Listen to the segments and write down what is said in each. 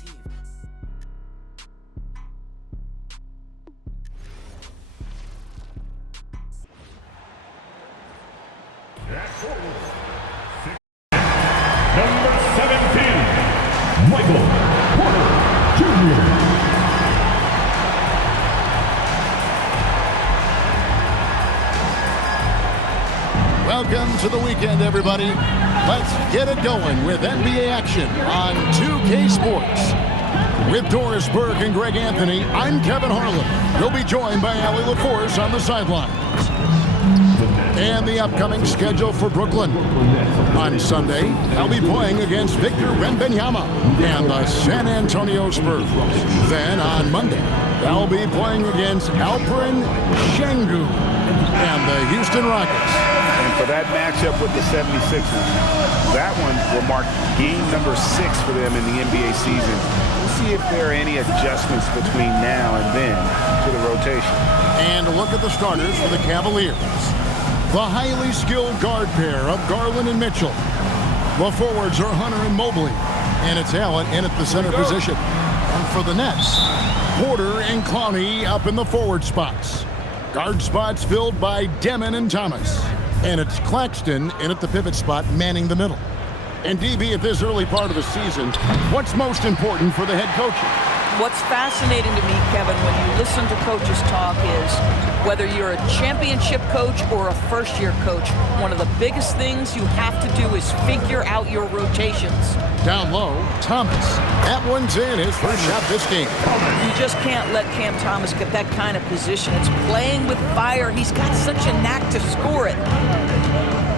team. Number 17, Michael Porter Jr. Welcome to the weekend, everybody. Let's get it going with NBA action on 2K Sports. With Doris Burke and Greg Anthony, I'm Kevin Harlan. We'll be joined by Allie LaForce on the sidelines. And the upcoming schedule for Brooklyn. On Sunday, they'll be playing against Victor Wembanyama and the San Antonio Spurs. Then on Monday, they'll be playing against Alperen Sengun and the Houston Rockets. And for that matchup with the 76ers, that one will mark game number 6 for them in the NBA season. We'll see if there are any adjustments between now and then to the rotation. And a look at the starters for the Cavaliers. The highly skilled guard pair of Garland and Mitchell. The forwards are Hunter and Mobley. And it's Allen in at the center position. And for the Nets, Porter and Clowney up in the forward spots. Guard spots filled by Demon and Thomas. And it's Claxton in at the pivot spot, manning the middle. And DB, at this early part of the season, what's most important for the head coaches? What's fascinating to me, Kevin, when you listen to coaches talk is whether you're a championship coach or a first-year coach, one of the biggest things you have to do is figure out your rotations. Down low, Thomas. That one's in, his first shot this game. You just can't let Cam Thomas get that kind of position. It's playing with fire. He's got such a knack to score it.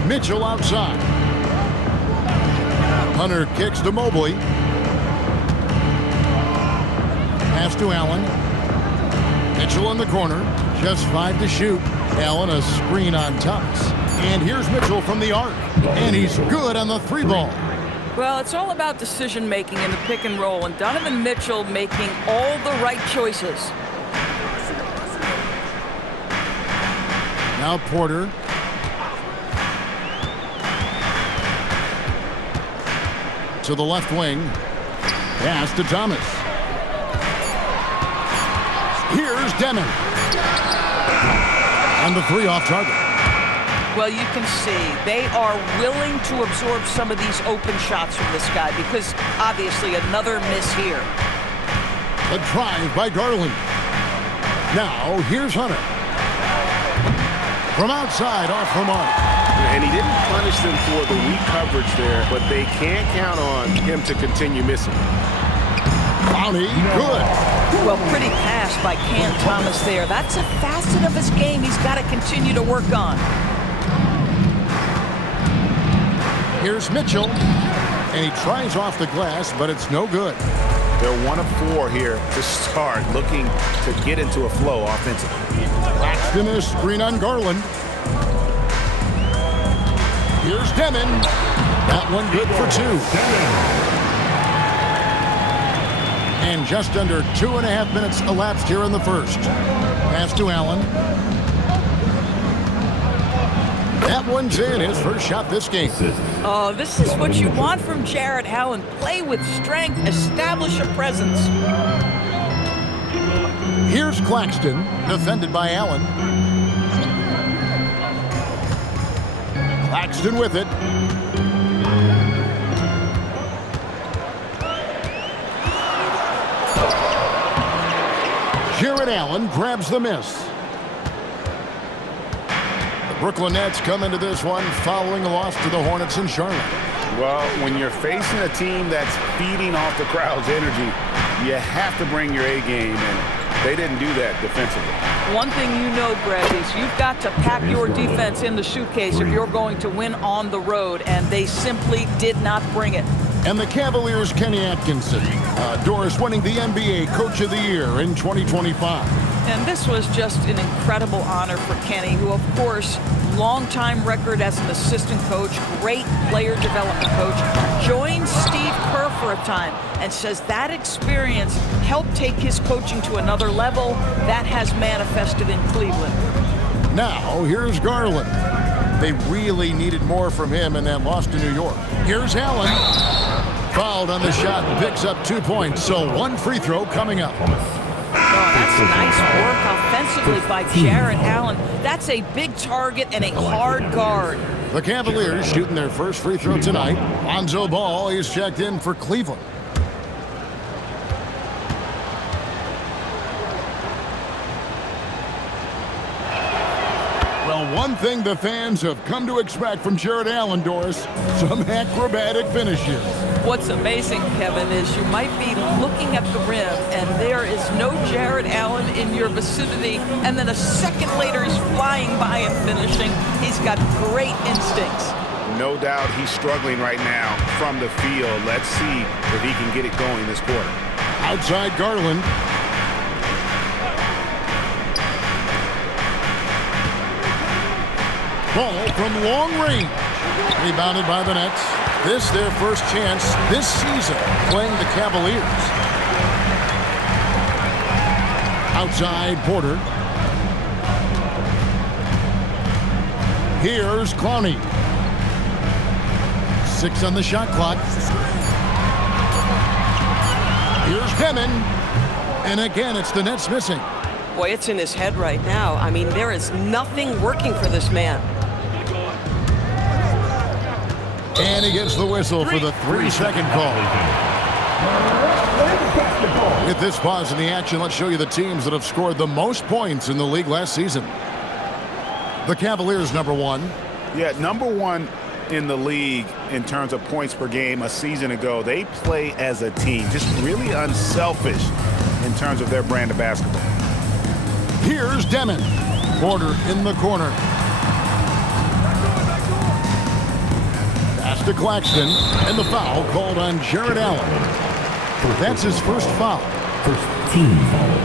Mitchell outside. Hunter kicks to Mobley. Pass to Allen. Mitchell in the corner. Just 5 to shoot. Allen a screen on Thomas. And here's Mitchell from the arc. And he's good on the 3-ball. Well, it's all about decision-making in the pick and roll, and Donovan Mitchell making all the right choices. Now Porter. To the left wing. Pass to Thomas. Here's Demon. And the 3 off target. Well, you can see they are willing to absorb some of these open shots from this guy because obviously another miss here. A drive by Garland. Now here's Hunter. From outside, off the mark. And he didn't punish them for the weak coverage there, but they can't count on him to continue missing. Clowney, good. Well, pretty pass by Cam Thomas there. That's a facet of his game he's got to continue to work on. Here's Mitchell, and he tries off the glass, but it's no good. They're 1 of 4 here to start, looking to get into a flow offensively. Claxton a screen on Garland. Here's Demon. That one good for 2. And just under 2.5 minutes elapsed here in the first. Pass to Allen. That one's in, his first shot this game. Oh, this is what you want from Jarrett Allen. Play with strength, establish a presence. Here's Claxton, defended by Allen. Claxton with it. Jarrett Allen grabs the miss. Brooklyn Nets come into this one following a loss to the Hornets in Charlotte. Well, when you're facing a team that's feeding off the crowd's energy, you have to bring your A game, and they didn't do that defensively. One thing you know, Greg, is you've got to pack your defense in the suitcase if you're going to win on the road, and they simply did not bring it. And the Cavaliers' Kenny Atkinson, Doris winning the NBA Coach of the Year in 2025. And this was just an incredible honor for Kenny, who, of course, long-time record as an assistant coach, great player development coach, joined Steve Kerr for a time and says that experience helped take his coaching to another level. That has manifested in Cleveland. Now, here's Garland. They really needed more from him in that loss to New York. Here's Allen. fouled on the shot and picks up 2 points. So 1 free throw coming up. Oh, that's nice work offensively by Jarrett Allen. That's a big target and a hard guard. The Cavaliers shooting their first free throw tonight. Lonzo Ball is checked in for Cleveland. Well, one thing the fans have come to expect from Jarrett Allen, Doris, some acrobatic finishes. What's amazing, Kevin, is you might be looking at the rim and there is no Jarrett Allen in your vicinity, and then a second later he's flying by and finishing. He's got great instincts. No doubt he's struggling right now from the field. Let's see if he can get it going this quarter. Outside Garland. Ball from long range. Rebounded by the Nets. This their first chance this season playing the Cavaliers. Outside Porter. Here's Clowney. 6 on the shot clock. Here's Demon. And again, it's the Nets missing. Boy, it's in his head right now. I mean, there is nothing working for this man. And he gets the whistle for the 3-second call. With this pause in the action, let's show you the teams that have scored the most points in the league last season. The Cavaliers, number 1. Yeah, number 1 in the league in terms of points per game a season ago. They play as a team, just really unselfish in terms of their brand of basketball. Here's Demon. Porter in the corner. Pass to Claxton, and the foul called on Jarrett Allen. That's his first foul. First team foul.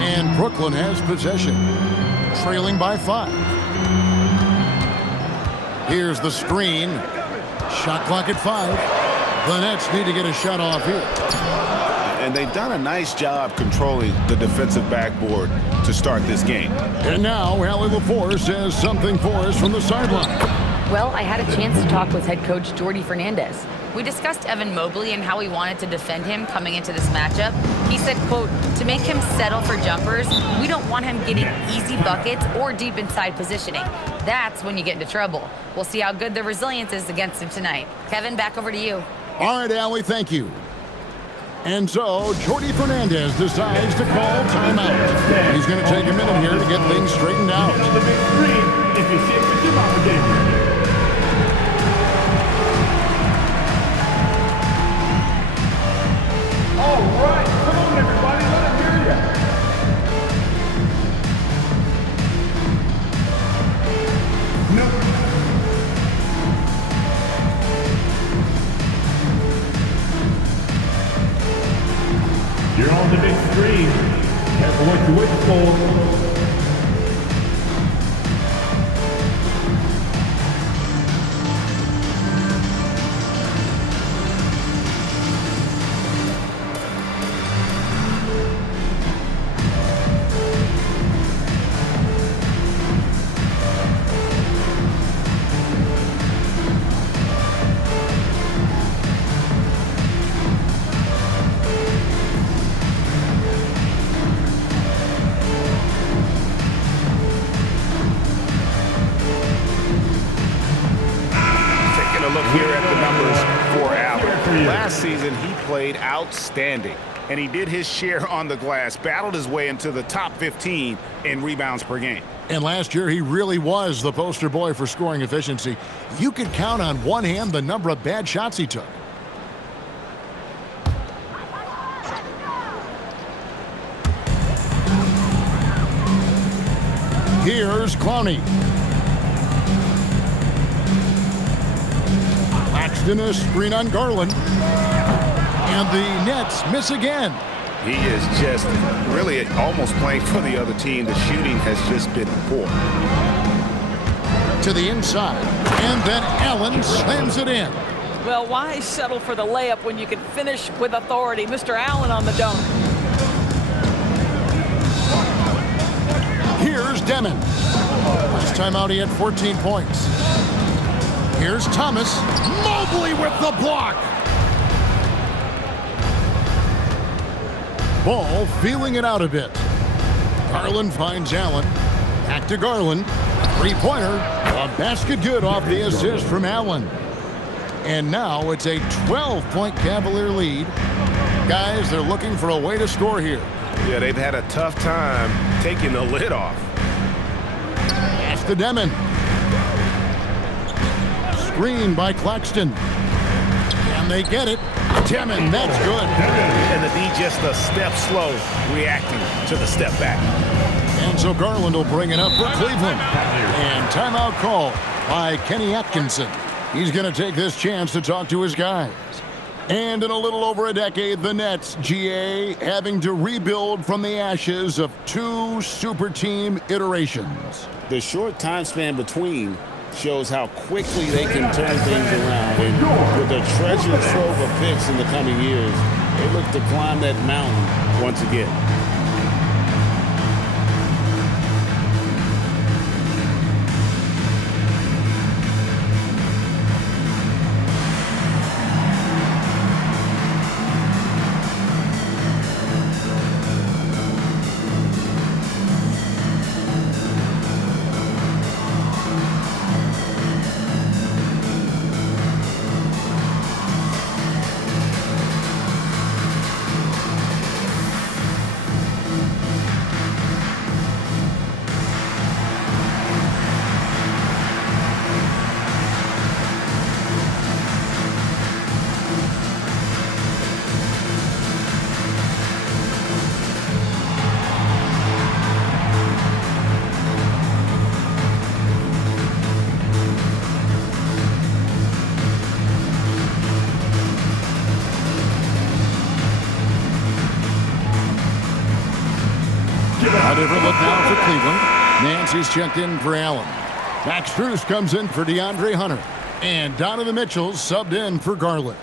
And Brooklyn has possession, trailing by 5. Here's the screen. Shot clock at 5. The Nets need to get a shot off here. And they've done a nice job controlling the defensive backboard to start this game. And now, Allie LaForce has something for us from the sideline. Well, I had a chance to talk with head coach Jordy Fernandez. We discussed Evan Mobley and how we wanted to defend him coming into this matchup. He said, quote, to make him settle for jumpers, we don't want him getting easy buckets or deep inside positioning. That's when you get into trouble. We'll see how good the resilience is against him tonight. Kevin, back over to you. All right, Allie, thank you. And so, Jordy Fernandez decides to call timeout. He's going to take a minute here to get things straightened out. On the big screen, if you see it, it's your opportunity. All right, come on, everybody, let us hear you. Nope. You're on the big screen. Careful what you're waiting for. Last season, he played outstanding, and he did his share on the glass, battled his way into the top 15 in rebounds per game. And last year, he really was the poster boy for scoring efficiency. You could count on one hand the number of bad shots he took. Here's Clowney. Claxton a screen on Garland. And the Nets miss again. He is just really almost playing for the other team. The shooting has just been poor. To the inside. And then Allen slams it in. Well, why settle for the layup when you can finish with authority? Mr. Allen on the dunk. Here's Demon. Last time out, he had 14 points. Here's Thomas. Mobley with the block. Ball feeling it out a bit. Garland finds Allen. Back to Garland. Three-pointer. A basket good off the assist from Allen. And now it's a 12-point Cavalier lead. Guys, they're looking for a way to score here. Yeah, they've had a tough time taking the lid off. Pass to Demon. Screen by Claxton. And they get it. Demon, that's good. And the D just a step slow, reacting to the step back. And so Garland will bring it up for Cleveland. And timeout call by Kenny Atkinson. He's going to take this chance to talk to his guys. And in a little over a decade, the Nets, GA, having to rebuild from the ashes of two super team iterations. The short time span between shows how quickly they can turn things around. And with a treasure trove of picks in the coming years, they look to climb that mountain once again. A different look now for Cleveland. Nancy's checked in for Allen. Max Strus comes in for DeAndre Hunter. And Donovan Mitchell subbed in for Garland.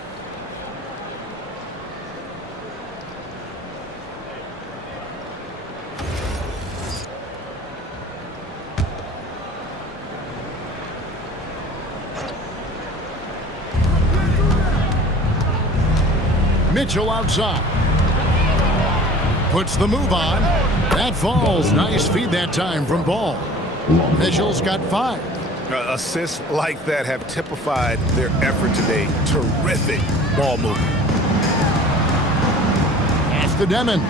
Mitchell outside. Puts the move on. That falls. Nice feed that time from Ball. Mitchell's got 5. Assists like that have typified their effort today. Terrific ball movement. Pass to Demon.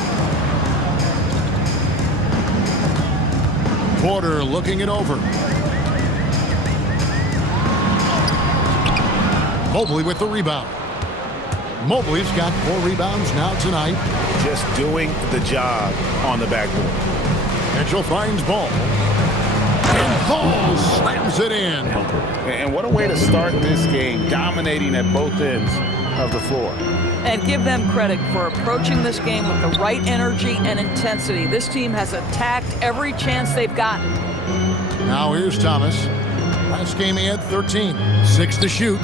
Porter looking it over. Mobley with the rebound. Mobley's got 4 rebounds now tonight. Just doing the job on the backboard. Mitchell finds Ball. And Ball slams it in. And what a way to start this game, dominating at both ends of the floor. And give them credit for approaching this game with the right energy and intensity. This team has attacked every chance they've gotten. Now here's Thomas. Last game he had 13. 6 to shoot.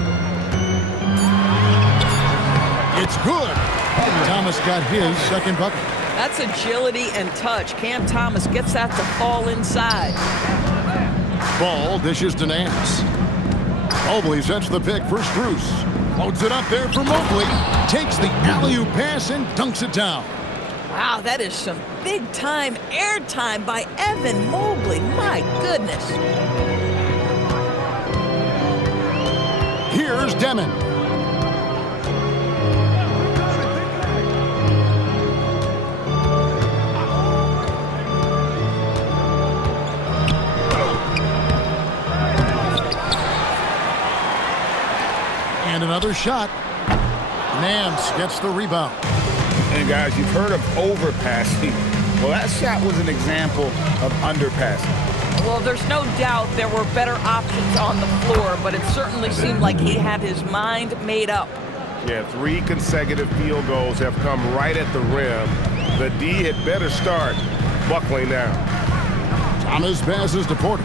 It's good. Thomas got his second bucket. That's agility and touch. Cam Thomas gets that to fall inside. Ball dishes to Nance. Mobley sets the pick for Strus. Loads it up there for Mobley. Takes the alley-oop pass and dunks it down. Wow, that is some big-time airtime by Evan Mobley. My goodness. Here's Demon. And another shot. Nance gets the rebound. And guys, you've heard of overpassing. Well, that shot was an example of underpassing. Well, there's no doubt there were better options on the floor, but it certainly seemed like he had his mind made up. Yeah, 3 consecutive field goals have come right at the rim. The D had better start buckling down. Thomas passes to Porter.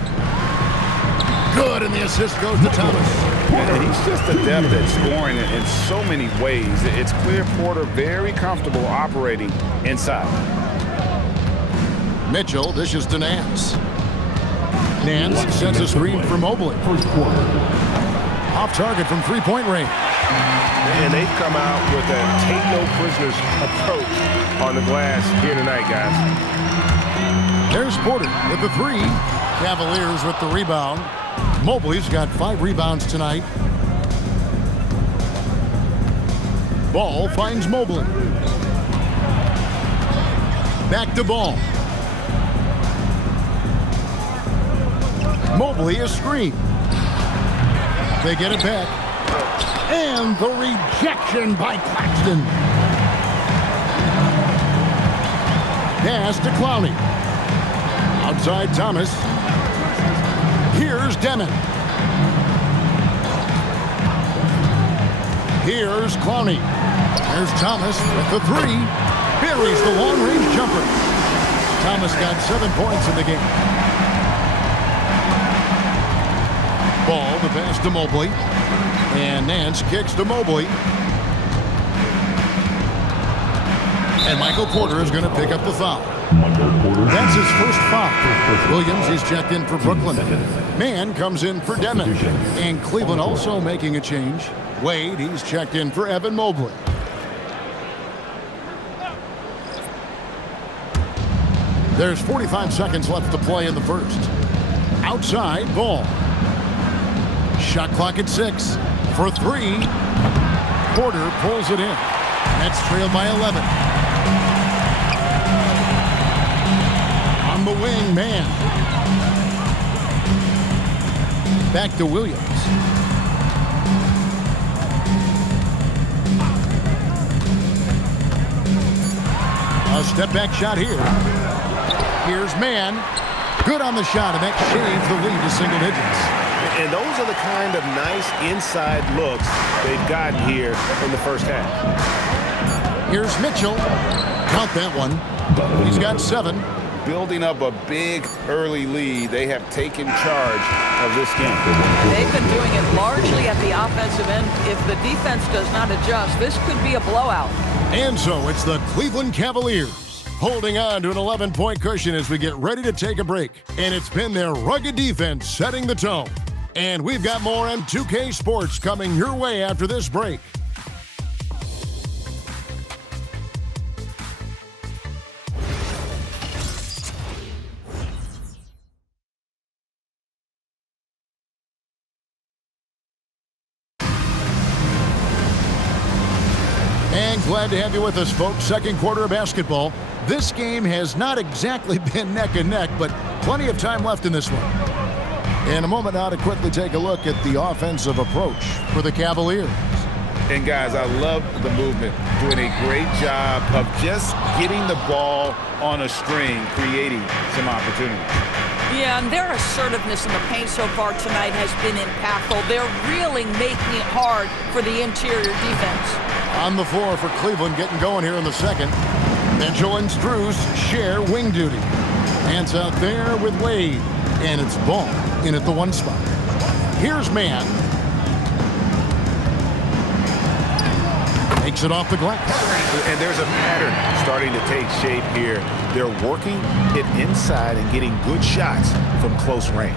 Good, and the assist goes to Thomas. And he's just adept at scoring in so many ways. It's clear Porter very comfortable operating inside. Mitchell dishes to Nance. Nance sets a screen for Mobley. First quarter. Off target from three-point range. And they've come out with a take-no-prisoners approach on the glass here tonight, guys. There's Porter with the three. Cavaliers with the rebound. Mobley's got 5 rebounds tonight. Ball finds Mobley. Back to Ball. Mobley is screened. They get it back. And the rejection by Claxton. Pass to Clowney. Outside Thomas. Here's Demon. Here's Clowney. There's Thomas with the three. Buries the long-range jumper. Thomas got 7 points in the game. Ball, the pass to Mobley. And Nance kicks to Mobley. And Michael Porter is going to pick up the foul. That's his first foul. Williams is checked in for Brooklyn. Mann comes in for Demon. And Cleveland also making a change. Wade, he's checked in for Evan Mobley. There's 45 seconds left to play in the first. Outside, Ball. Shot clock at 6. For 3. Porter pulls it in. Nets trail by 11. On the wing, Mann. Back to Williams. A step-back shot here. Here's Mann. Good on the shot, and that shaves the lead to single digits. And those are the kind of nice inside looks they've gotten here in the first half. Here's Mitchell. Count that one. He's got 7. Building up a big early lead. They have taken charge of this game. They've been doing it largely at the offensive end. If the defense does not adjust, this could be a blowout. And so it's the Cleveland Cavaliers holding on to an 11-point cushion as we get ready to take a break. And it's been their rugged defense setting the tone. And we've got more on 2K Sports coming your way after this break. And glad to have you with us, folks. Second quarter of basketball. This game has not exactly been neck and neck, but plenty of time left in this one. In a moment now to quickly take a look at the offensive approach for the Cavaliers. And guys, I love the movement. Doing a great job of just getting the ball on a string, creating some opportunities. Yeah, and their assertiveness in the paint so far tonight has been impactful. They're really making it hard for the interior defense. On the floor for Cleveland, getting going here in the second. Mitchell and Strus share wing duty. Hands out there with Wade. And it's Ball in at the 1 spot. Here's Mann. Takes it off the glass. And there's a pattern starting to take shape here. They're working it inside and getting good shots from close range.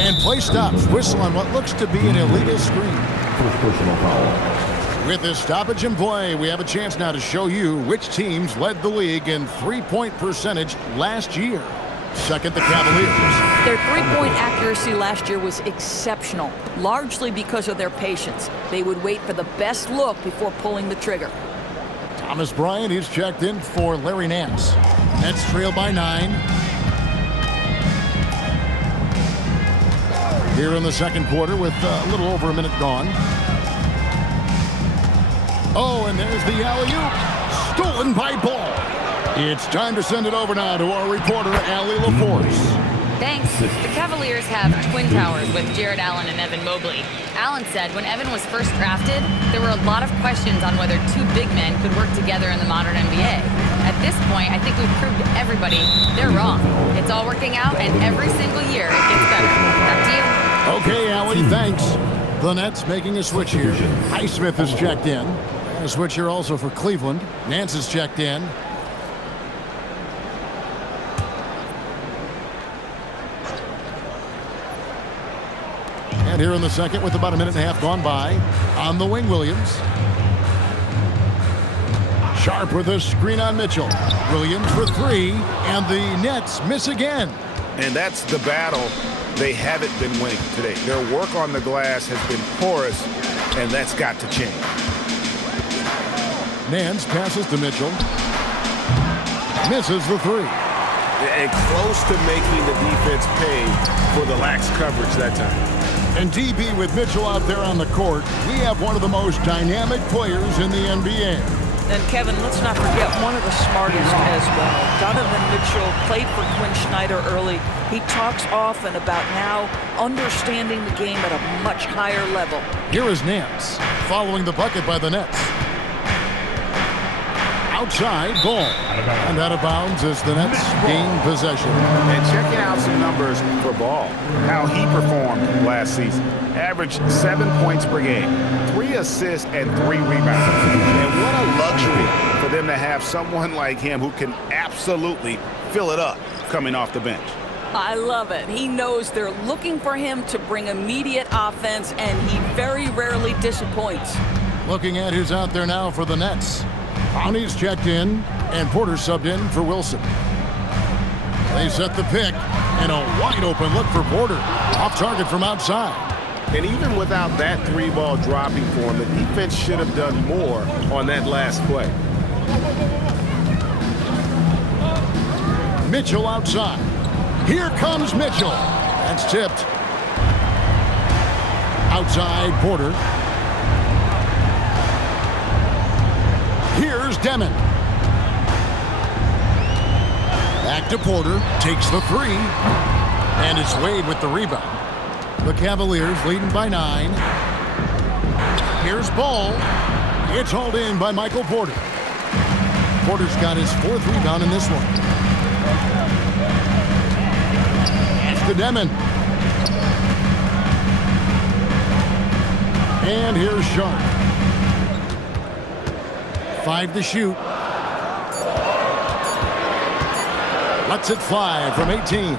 And play stops. Whistle on what looks to be an illegal screen. First personal foul. With this stoppage in play, we have a chance now to show you which teams led the league in three-point percentage last year. Second, the Cavaliers. Their three-point accuracy last year was exceptional, largely because of their patience. They would wait for the best look before pulling the trigger. Thomas Bryant is checked in for Larry Nance. Nets trail by 9. Here in the second quarter with a little over a minute gone. Oh, and there's the alley-oop. Stolen by Ball. It's time to send it over now to our reporter, Allie LaForce. Thanks. The Cavaliers have twin towers with Jared Allen and Evan Mobley. Allen said when Evan was first drafted, there were a lot of questions on whether 2 big men could work together in the modern NBA. At this point, I think we've proved to everybody they're wrong. It's all working out, and every single year it gets better. Back to you. Okay, Allie, thanks. The Nets making a switch here. Highsmith is checked in. A switch here also for Cleveland. Nance is checked in. And here in the second with about a minute and a half gone by. On the wing, Williams. Sharp with a screen on Mitchell. Williams for three, and the Nets miss again. And that's the battle they haven't been winning today. Their work on the glass has been porous, and that's got to change. Nance passes to Mitchell. Misses the three. And close to making the defense pay for the lax coverage that time. And DB with Mitchell out there on the court, we have one of the most dynamic players in the NBA. And Kevin, let's not forget one of the smartest as well. Donovan Mitchell played for Quinn Snyder early. He talks often about now understanding the game at a much higher level. Here is Nance following the bucket by the Nets. Outside ball. And out of bounds as the Nets gain possession. And checking out some numbers for Ball, how he performed last season. Averaged 7 points per game, 3 assists, and 3 rebounds. And what a luxury for them to have someone like him who can absolutely fill it up coming off the bench. I love it. He knows they're looking for him to bring immediate offense, and he very rarely disappoints. Looking at who's out there now for the Nets. Brownie's checked in, and Porter subbed in for Wilson. They set the pick, and a wide-open look for Porter. Off target from outside. And even without that 3-ball dropping for him, the defense should have done more on that last play. Mitchell outside. Here comes Mitchell. That's tipped. Outside, Porter. Here's Demon. Back to Porter. Takes the three. And it's Wade with the rebound. The Cavaliers leading by 9. Here's Ball. It's hauled in by Michael Porter. Porter's got his 4th rebound in this one. It's to Demon. And here's Sharp. 5 to shoot. Lets it fly from 18.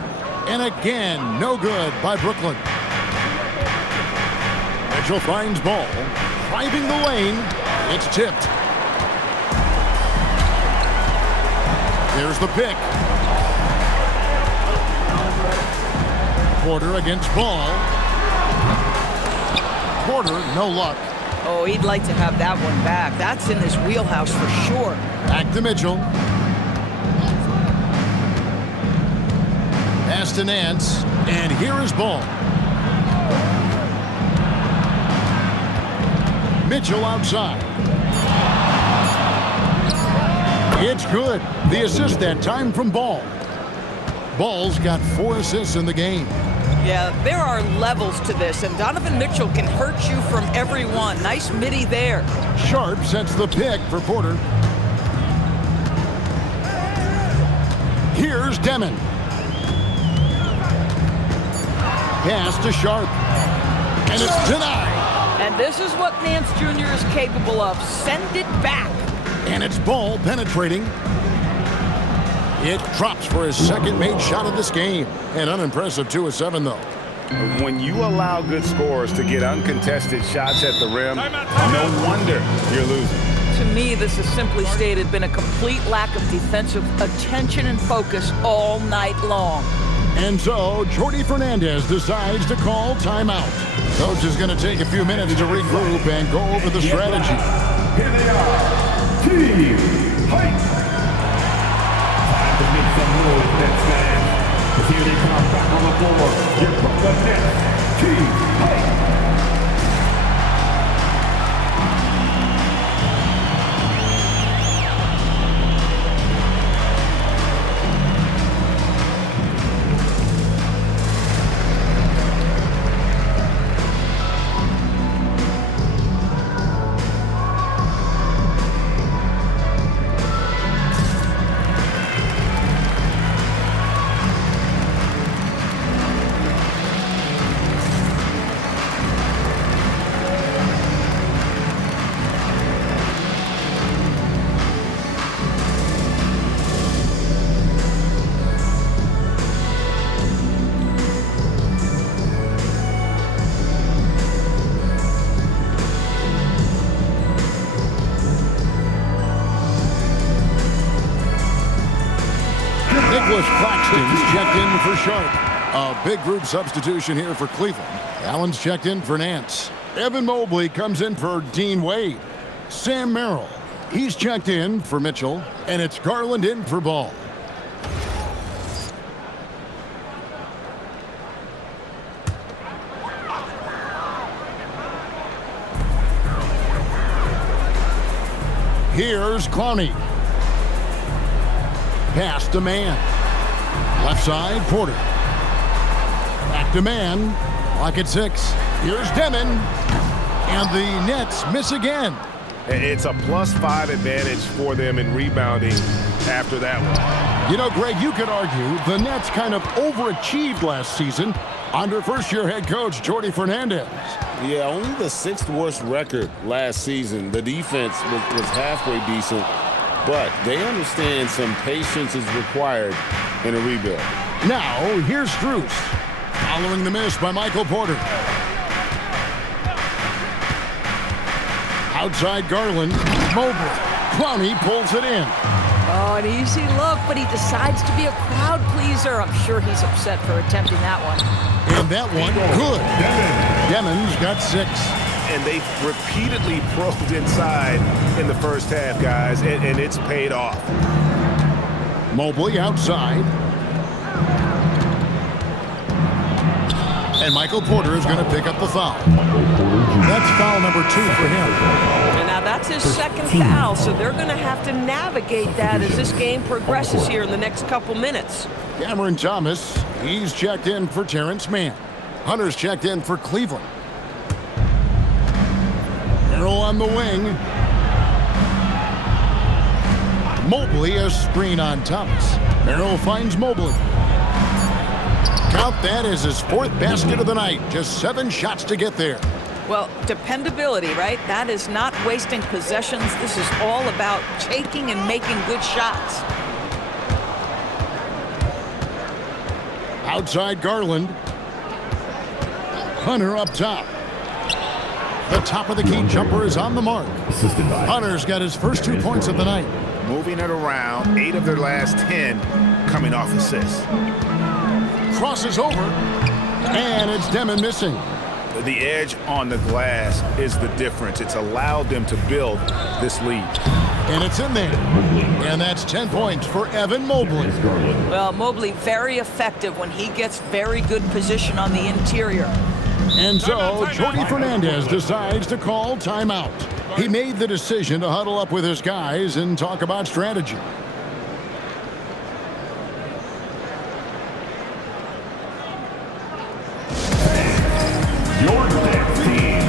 And again, no good by Brooklyn. Mitchell finds Ball. Driving the lane. It's tipped. There's the pick. Porter against Ball. Porter, no luck. Oh, he'd like to have that one back. That's in his wheelhouse for sure. Back to Mitchell. Pass to Nance. And here is Ball. Mitchell outside. It's good. The assist that time from Ball. Ball's got 4 assists in the game. Yeah, there are levels to this, and Donovan Mitchell can hurt you from every one. Nice midi there. Sharp sets the pick for Porter. Here's Demon. Pass to Sharp. And it's denied. And this is what Nance Jr. is capable of. Send it back. And it's Ball penetrating. It drops for his second made shot of this game. An unimpressive 2 of 7, though. When you allow good scorers to get uncontested shots at the rim, no wonder you're losing. To me, this has simply stated been a complete lack of defensive attention and focus all night long. And so, Jordy Fernandez decides to call timeout. Coach is going to take a few minutes to regroup and go over the strategy. Here they are. Team Heights. To make some noise, Nets fans. 'Cause here they come back on the floor. Your Brooklyn Nets. Team Heights. Claxton's checked in for Sharp. A big group substitution here for Cleveland. Allen's checked in for Nance. Evan Mobley comes in for Dean Wade. Sam Merrill, he's checked in for Mitchell. And it's Garland in for Ball. Here's Clowney. Pass to man. Left side, Porter. Back to man. Lock at 6. Here's Demon. And the Nets miss again. It's a +5 advantage for them in rebounding after that one. You know, Greg, you could argue the Nets kind of overachieved last season under first-year head coach Jordy Fernandez. Yeah, only the 6th worst record last season. The defense was halfway decent, but they understand some patience is required in a rebuild. Now, here's Strus. Following the miss by Michael Porter. Outside Garland. Mobley. Clowney pulls it in. Oh, an easy look, but he decides to be a crowd pleaser. I'm sure he's upset for attempting that one. And that one, good. Demon's got 6. And they repeatedly probed inside in the first half, guys, and it's paid off. Mobley outside. And Michael Porter is going to pick up the foul. That's foul number 2 for him. And now that's his second foul, so they're going to have to navigate that as this game progresses here in the next couple minutes. Cameron Thomas, he's checked in for Terrence Mann. Hunter's checked in for Cleveland. Merrill on the wing. Mobley, a screen on Thomas. Merrill finds Mobley. Count that as his 4th basket of the night. Just 7 shots to get there. Well, dependability, right? That is not wasting possessions. This is all about taking and making good shots. Outside Garland. Hunter up top. The top of the key jumper is on the mark. Hunter's got his first 2 points of the night. Moving it around, 8 of their last 10 coming off assists. Crosses over, and it's Demon missing. The edge on the glass is the difference. It's allowed them to build this lead. And it's in there. And that's 10 points for Evan Mobley. Well, Mobley very effective when he gets very good position on the interior. And so Jordy Fernandez decides to call timeout. He made the decision to huddle up with his guys and talk about strategy. Your next team.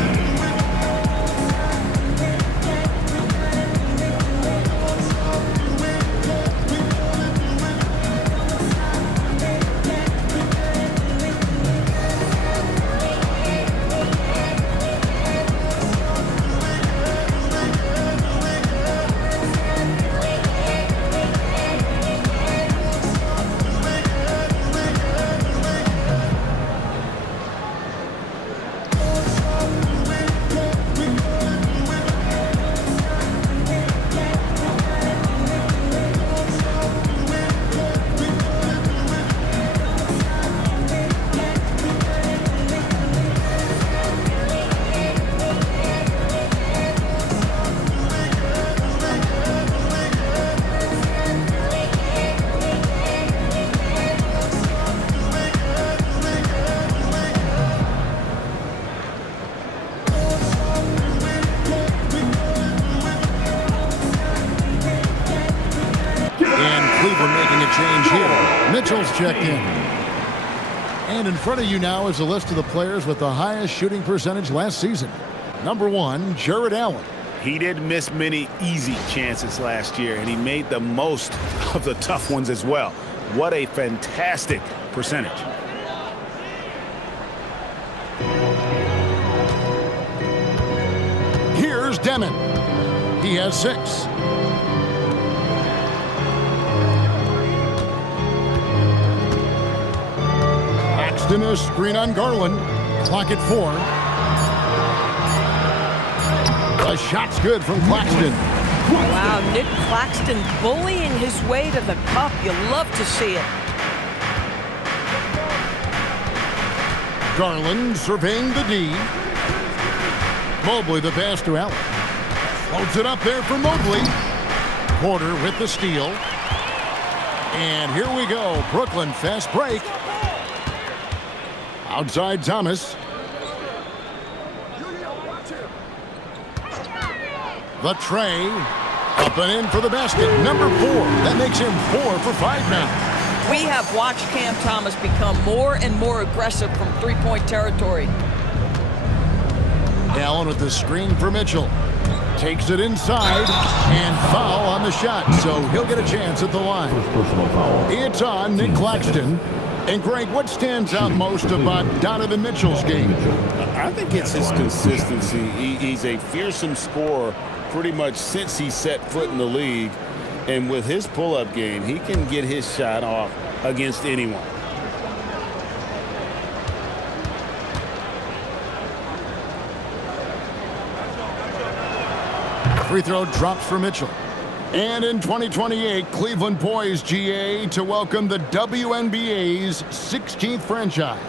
change here. Mitchell's checked in. And in front of you now is a list of the players with the highest shooting percentage last season. Number 1, Jared Allen. He didn't miss many easy chances last year, and he made the most of the tough ones as well. What a fantastic percentage. Here's Demon. He has 6. Claxton, a screen on Garland. Clock at 4. The shot's good from Claxton. Wow, Nick Claxton bullying his way to the cup. You love to see it. Garland surveying the D. Mobley the pass to Allen. Floats it up there for Mobley. Porter with the steal. And here we go. Brooklyn fast break. Outside Thomas. The tray. Up and in for the basket. Number 4. That makes him 4 for 5 now. We have watched Cam Thomas become more and more aggressive from three-point territory. Allen with the screen for Mitchell. Takes it inside and foul on the shot, so he'll get a chance at the line. It's on Nick Claxton. And Greg, what stands out most about Donovan Mitchell's game? I think it's his consistency. He's a fearsome scorer pretty much since he set foot in the league. And with his pull-up game, he can get his shot off against anyone. Free throw drops for Mitchell. And in 2028, Cleveland poised, GA, to welcome the WNBA's 16th franchise.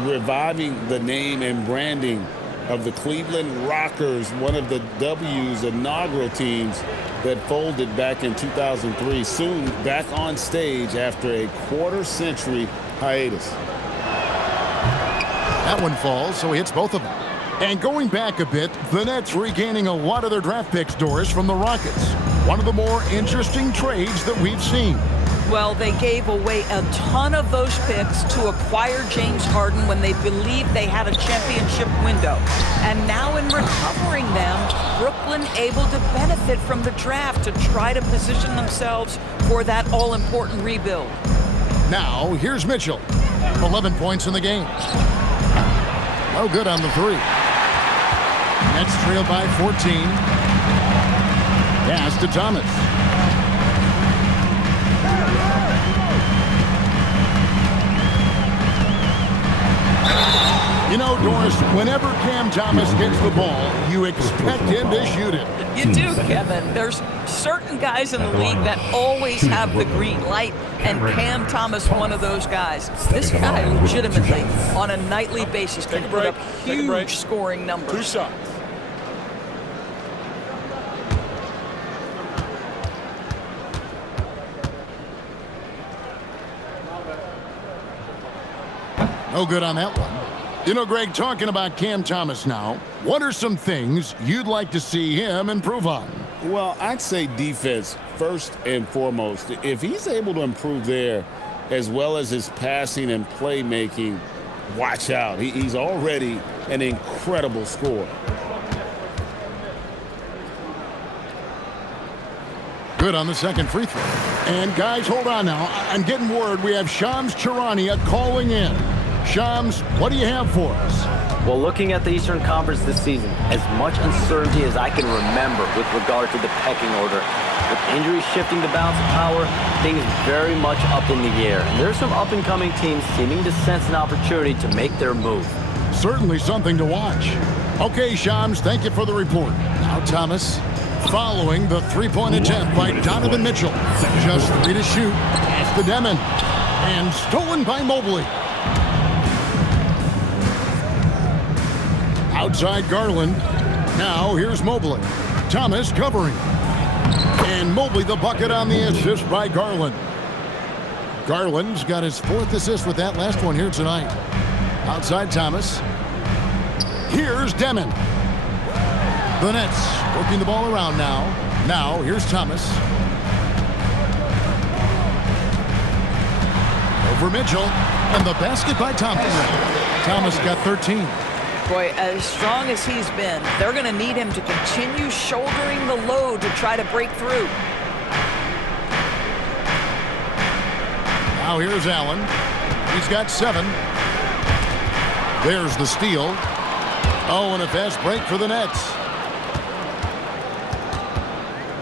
Reviving the name and branding of the Cleveland Rockers, one of the W's inaugural teams that folded back in 2003, soon back on stage after a quarter-century hiatus. That one falls, so he hits both of them. And going back a bit, the Nets regaining a lot of their draft picks, Doris, from the Rockets. One of the more interesting trades that we've seen. Well, they gave away a ton of those picks to acquire James Harden when they believed they had a championship window. And now in recovering them, Brooklyn able to benefit from the draft to try to position themselves for that all-important rebuild. Now, here's Mitchell. 11 points in the game. No good on the 3. Nets trail by 14. Pass to Thomas. You know, Doris, whenever Cam Thomas gets the ball, you expect him to shoot it. You do, Kevin. There's certain guys in the league that always have the green light, and Cam Thomas one of those guys. This guy legitimately, on a nightly basis, can put up huge scoring numbers. 2 shots. No good on that one. You know, Greg, talking about Cam Thomas now, what are some things you'd like to see him improve on? Well, I'd say defense first and foremost. If he's able to improve there, as well as his passing and playmaking, watch out. He's already an incredible scorer. Good on the second free throw. And guys, hold on now. I'm getting word we have Shams Charania calling in. Shams, what do you have for us? Well, looking at the Eastern Conference this season, as much uncertainty as I can remember with regard to the pecking order. With injuries shifting the balance of power, things very much up in the air. And there's some up-and-coming teams seeming to sense an opportunity to make their move. Certainly something to watch. Okay, Shams, thank you for the report. Now Thomas, following the three-point attempt by Donovan Mitchell. Just 3 to shoot. Pass to Demon. And stolen by Mobley. Outside Garland. Now here's Mobley. Thomas covering. And Mobley the bucket on the assist by Garland. Garland's got his 4th assist with that last one here tonight. Outside Thomas. Here's Demon. The Nets working the ball around now. Now here's Thomas. Over Mitchell. And the basket by Thomas. Thomas got 13. Boy, as strong as he's been, they're going to need him to continue shouldering the load to try to break through. Now here's Allen. He's got 7. There's the steal. Oh, and a fast break for the Nets.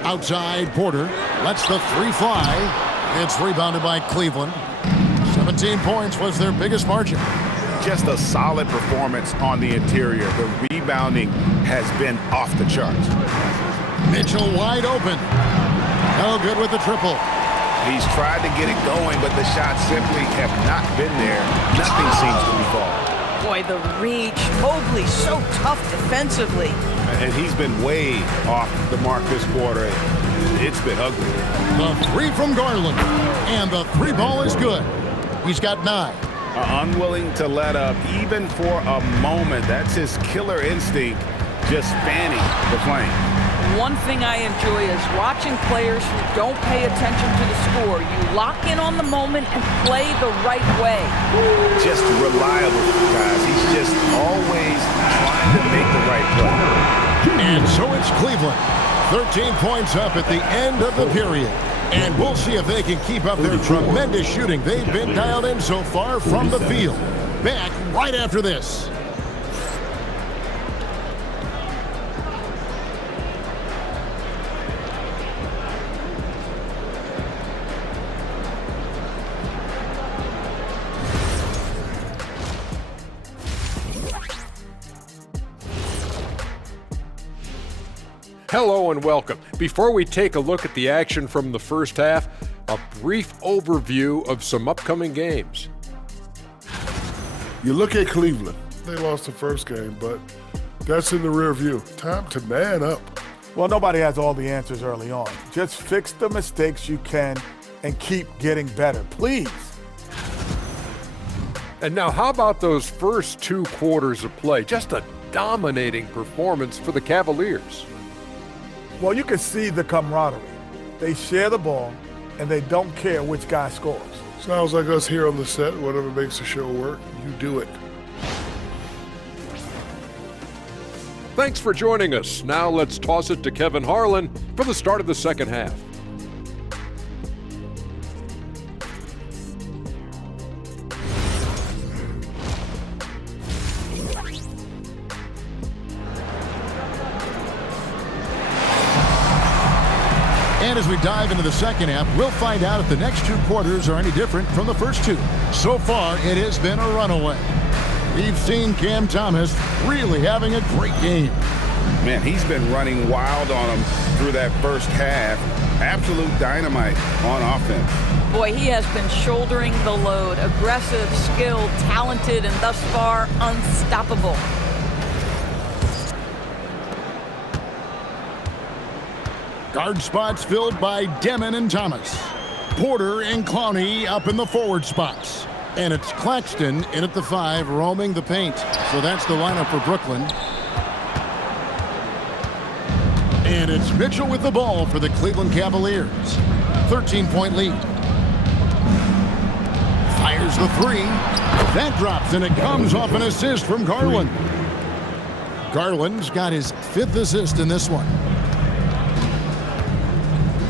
Outside Porter lets the 3 fly. It's rebounded by Cleveland. 17 points was their biggest margin. Just a solid performance on the interior. The rebounding has been off the charts. Mitchell wide open. No good with the triple. He's tried to get it going, but the shots simply have not been there. Nothing seems to be falling. Boy, the reach. Mobley so tough defensively. And he's been way off the mark this quarter. It's been ugly. The three from Garland, and the three ball is good. He's got 9. Unwilling to let up, even for a moment. That's his killer instinct, just fanning the flame. One thing I enjoy is watching players who don't pay attention to the score. You lock in on the moment and play the right way. Just reliable, guys. He's just always trying to make the right play. And so it's Cleveland. 13 points up at the end of the period. And we'll see if they can keep up their tremendous shooting they've been dialed in so far from the field. Back right after this. Hello and welcome. Before we take a look at the action from the first half, a brief overview of some upcoming games. You look at Cleveland. They lost the first game, but that's in the rear view. Time to man up. Well, nobody has all the answers early on. Just fix the mistakes you can and keep getting better, please. And now how about those first 2 quarters of play? Just a dominating performance for the Cavaliers. Well, you can see the camaraderie. They share the ball, and they don't care which guy scores. Sounds like us here on the set. Whatever makes the show work, you do it. Thanks for joining us. Now let's toss it to Kevin Harlan for the start of the second half. And as we dive into the second half, we'll find out if the next 2 quarters are any different from the first 2. So far, it has been a runaway. We've seen Cam Thomas really having a great game. Man, he's been running wild on him through that first half. Absolute dynamite on offense. Boy, he has been shouldering the load. Aggressive, skilled, talented, and thus far unstoppable. Guard spots filled by Demon and Thomas. Porter and Clowney up in the forward spots. And it's Claxton in at the 5, roaming the paint. So that's the lineup for Brooklyn. And it's Mitchell with the ball for the Cleveland Cavaliers. 13-point lead. Fires the 3. That drops, and it comes off an assist from Garland. Garland's got his 5th assist in this one.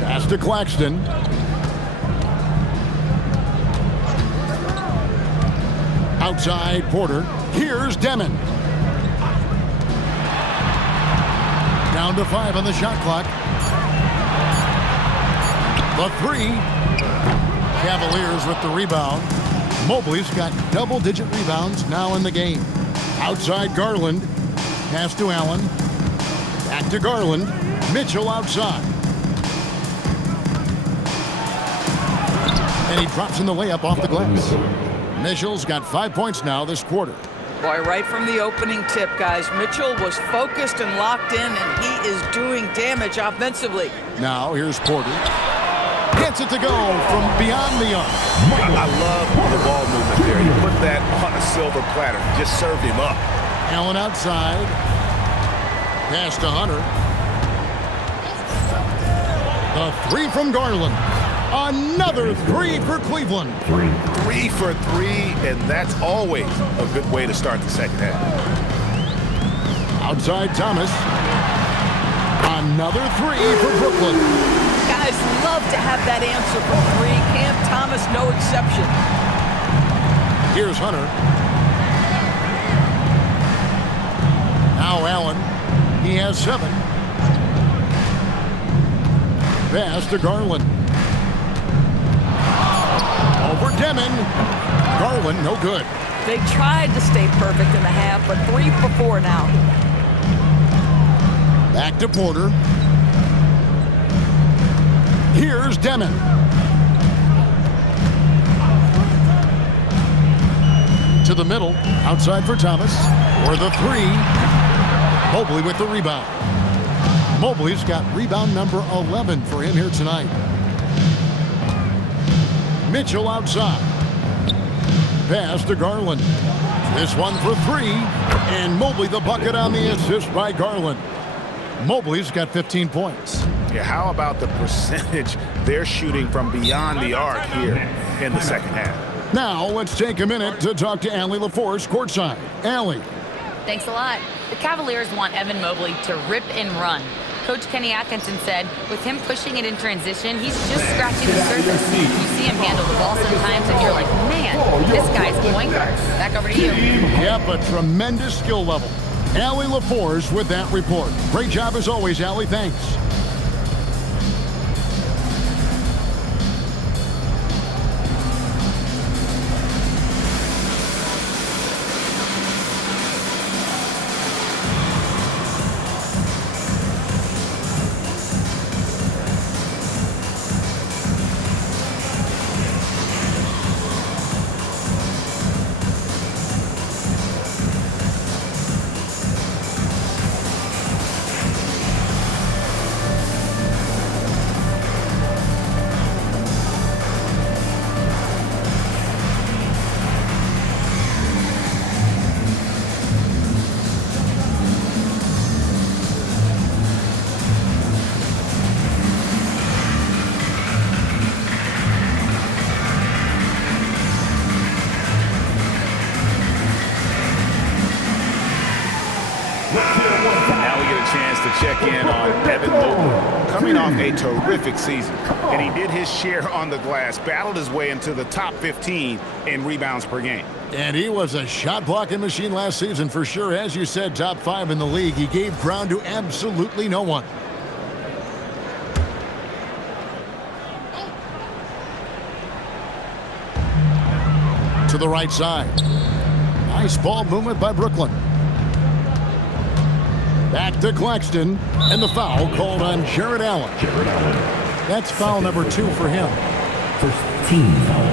Pass to Claxton. Outside Porter. Here's Demon. Down to 5 on the shot clock. The 3. Cavaliers with the rebound. Mobley's got double-digit rebounds now in the game. Outside Garland. Pass to Allen. Back to Garland. Mitchell outside. And he drops in the layup off the glass. Mitchell's got 5 points now this quarter. Boy, right from the opening tip, guys, Mitchell was focused and locked in, and he is doing damage offensively. Now here's Porter. Gets it to go from beyond the arc. I love the ball movement there. You put that on a silver platter. Just served him up. Allen outside. Pass to Hunter. The 3 from Garland. Another 3 for Cleveland. 3 for 3, and that's always a good way to start the second half. Outside Thomas. Another 3 for Brooklyn. Guys love to have that answer from 3. Cam Thomas, no exception. Here's Hunter. Now Allen. He has 7. Pass to Garland. Over Demon. Garland, no good. They tried to stay perfect in the half, but 3 for 4 now. Back to Porter. Here's Demon. To the middle, outside for Thomas. For the three. Mobley with the rebound. Mobley's got rebound number 11 for him here tonight. Mitchell outside. Pass to Garland. This one for three. And Mobley the bucket on the assist by Garland. Mobley's got 15 points. Yeah, how about the percentage they're shooting from beyond the arc here in the second half? Now let's take a minute to talk to Allie LaForce courtside. Allie. Thanks a lot. The Cavaliers want Evan Mobley to rip and run. Coach Kenny Atkinson said with him pushing it in transition, he's just scratching the surface. You see him handle the ball sometimes and you're like, man, this guy's point guard. Back over to you. Yep, a tremendous skill level. Allie LaForce with that report. Great job as always, Allie. Thanks. Now we get a chance to check in on Evan Mobley, coming off a terrific season. And he did his share on the glass, battled his way into the top 15 in rebounds per game. And he was a shot-blocking machine last season for sure. As you said, top 5 in the league. He gave ground to absolutely no one. To the right side. Nice ball movement by Brooklyn. Back to Claxton, and the foul called on Jared Allen. That's foul number 2 for him. First team foul.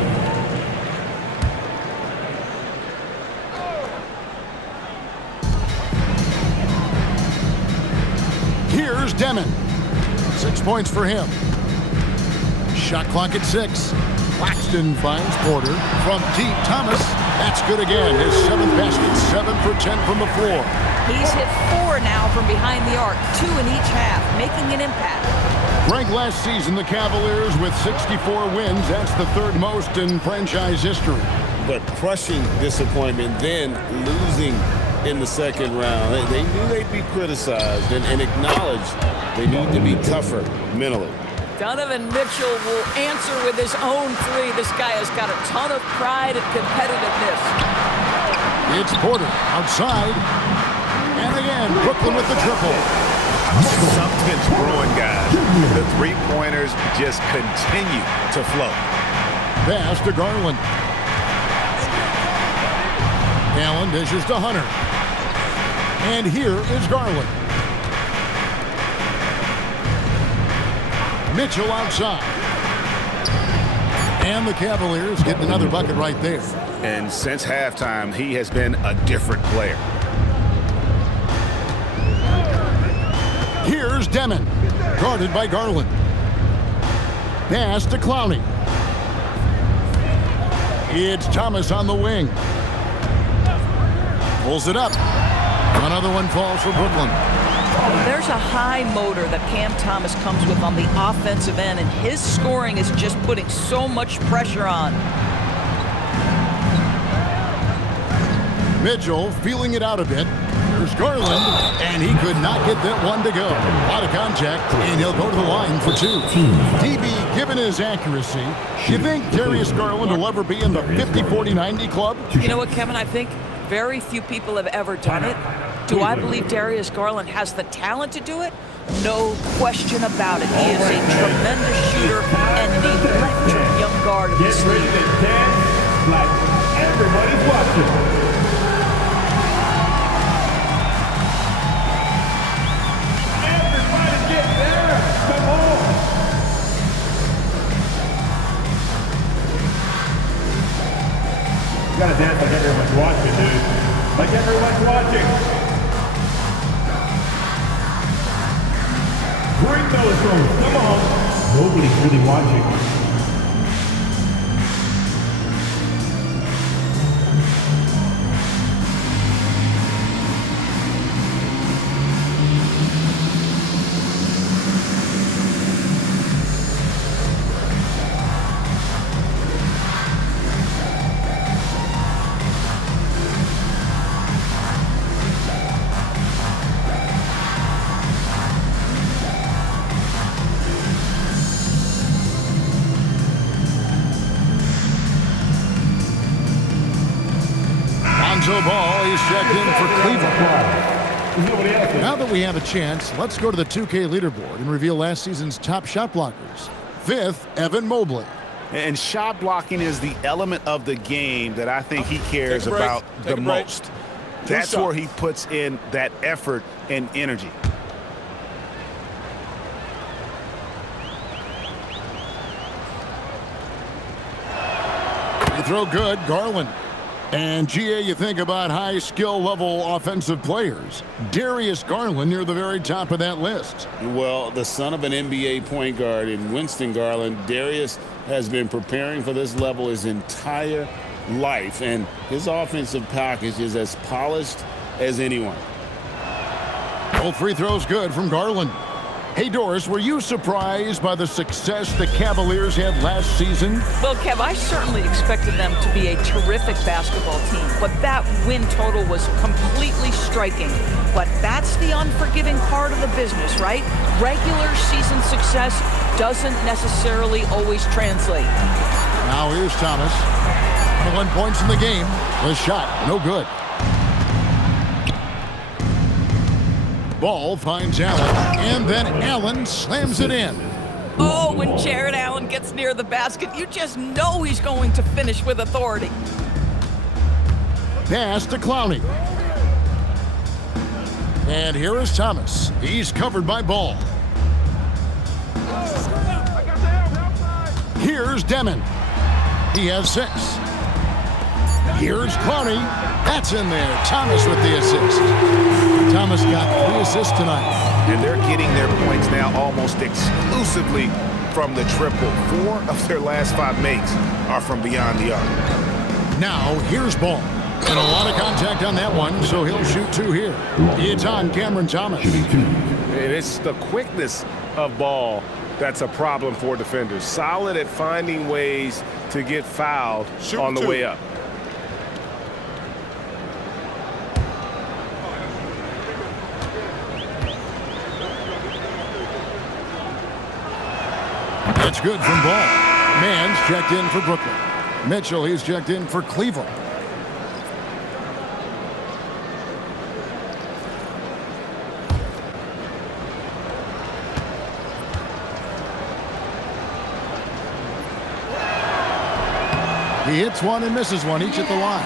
Here's Demon. 6 points for him. Shot clock at 6. Claxton finds Porter from deep. Thomas, that's good again. His 7th basket, 7 for 10 from the floor. He's hit 4 now from behind the arc, 2 in each half, making an impact. Ranked last season, the Cavaliers with 64 wins. That's the 3rd most in franchise history. But crushing disappointment, then losing in the second round. They knew they'd be criticized and acknowledged they need to be tougher mentally. Donovan Mitchell will answer with his own 3. This guy has got a ton of pride and competitiveness. It's Porter outside. And again, Brooklyn with the triple. Something's brewing, guys. The three-pointers just continue to flow. Pass to Garland. Allen dishes to Hunter. And here is Garland. Mitchell outside. And the Cavaliers getting another bucket right there. And since halftime, he has been a different player. Here's Demon, guarded by Garland. Pass to Clowney. It's Thomas on the wing. Pulls it up. Another one falls for Brooklyn. There's a high motor that Cam Thomas comes with on the offensive end, and his scoring is just putting so much pressure on. Mitchell feeling it out a bit. There's Garland, and he could not get that one to go. Out of contact, and he'll go to the line for 2. DB, given his accuracy, you think Darius Garland will ever be in the 50-40-90 club? You know what, Kevin? I think very few people have ever done it. Do I believe Darius Garland has the talent to do it? No question about it. He is a tremendous shooter and an electric young guard in this league. Like everybody's watching. You gotta dance like everyone's watching. everyone's watching. Bring those rows. Come on. Nobody's really watching. Ball, he's checked in for Cleveland. Now that we have a chance, let's go to the 2K leaderboard and reveal last season's top shot blockers. 5th, Evan Mobley. And shot blocking is the element of the game that I think he cares about the most. That's where he puts in that effort and energy. You throw good, Garland. And, GA, you think about high skill level offensive players. Darius Garland near the very top of that list. Well, the son of an NBA point guard in Winston Garland, Darius has been preparing for this level his entire life, and his offensive package is as polished as anyone. Both free throws good from Garland. Hey, Doris, were you surprised by the success the Cavaliers had last season? Well, Kev, I certainly expected them to be a terrific basketball team, but that win total was completely striking. But that's the unforgiving part of the business, right? Regular season success doesn't necessarily always translate. Now here's Thomas. 1 point in the game. The shot, no good. Ball finds Allen, and then Allen slams it in. Oh, when Jared Allen gets near the basket, you just know he's going to finish with authority. Pass to Clowney. And here is Thomas. He's covered by Ball. Here's Demon. He has 6. Here's Clowney. That's in there. Thomas with the assist. Thomas got 3 assists tonight. And they're getting their points now almost exclusively from the triple. 4 of their last 5 makes are from beyond the arc. Now, here's Ball. And a lot of contact on that one, so he'll shoot 2 here. It's on Cameron Thomas. It's the quickness of Ball that's a problem for defenders. Solid at finding ways to get fouled on the way up. That's good from Ball. Mann's checked in for Brooklyn. Mitchell, he's checked in for Cleveland. He hits one and misses one, each at the line.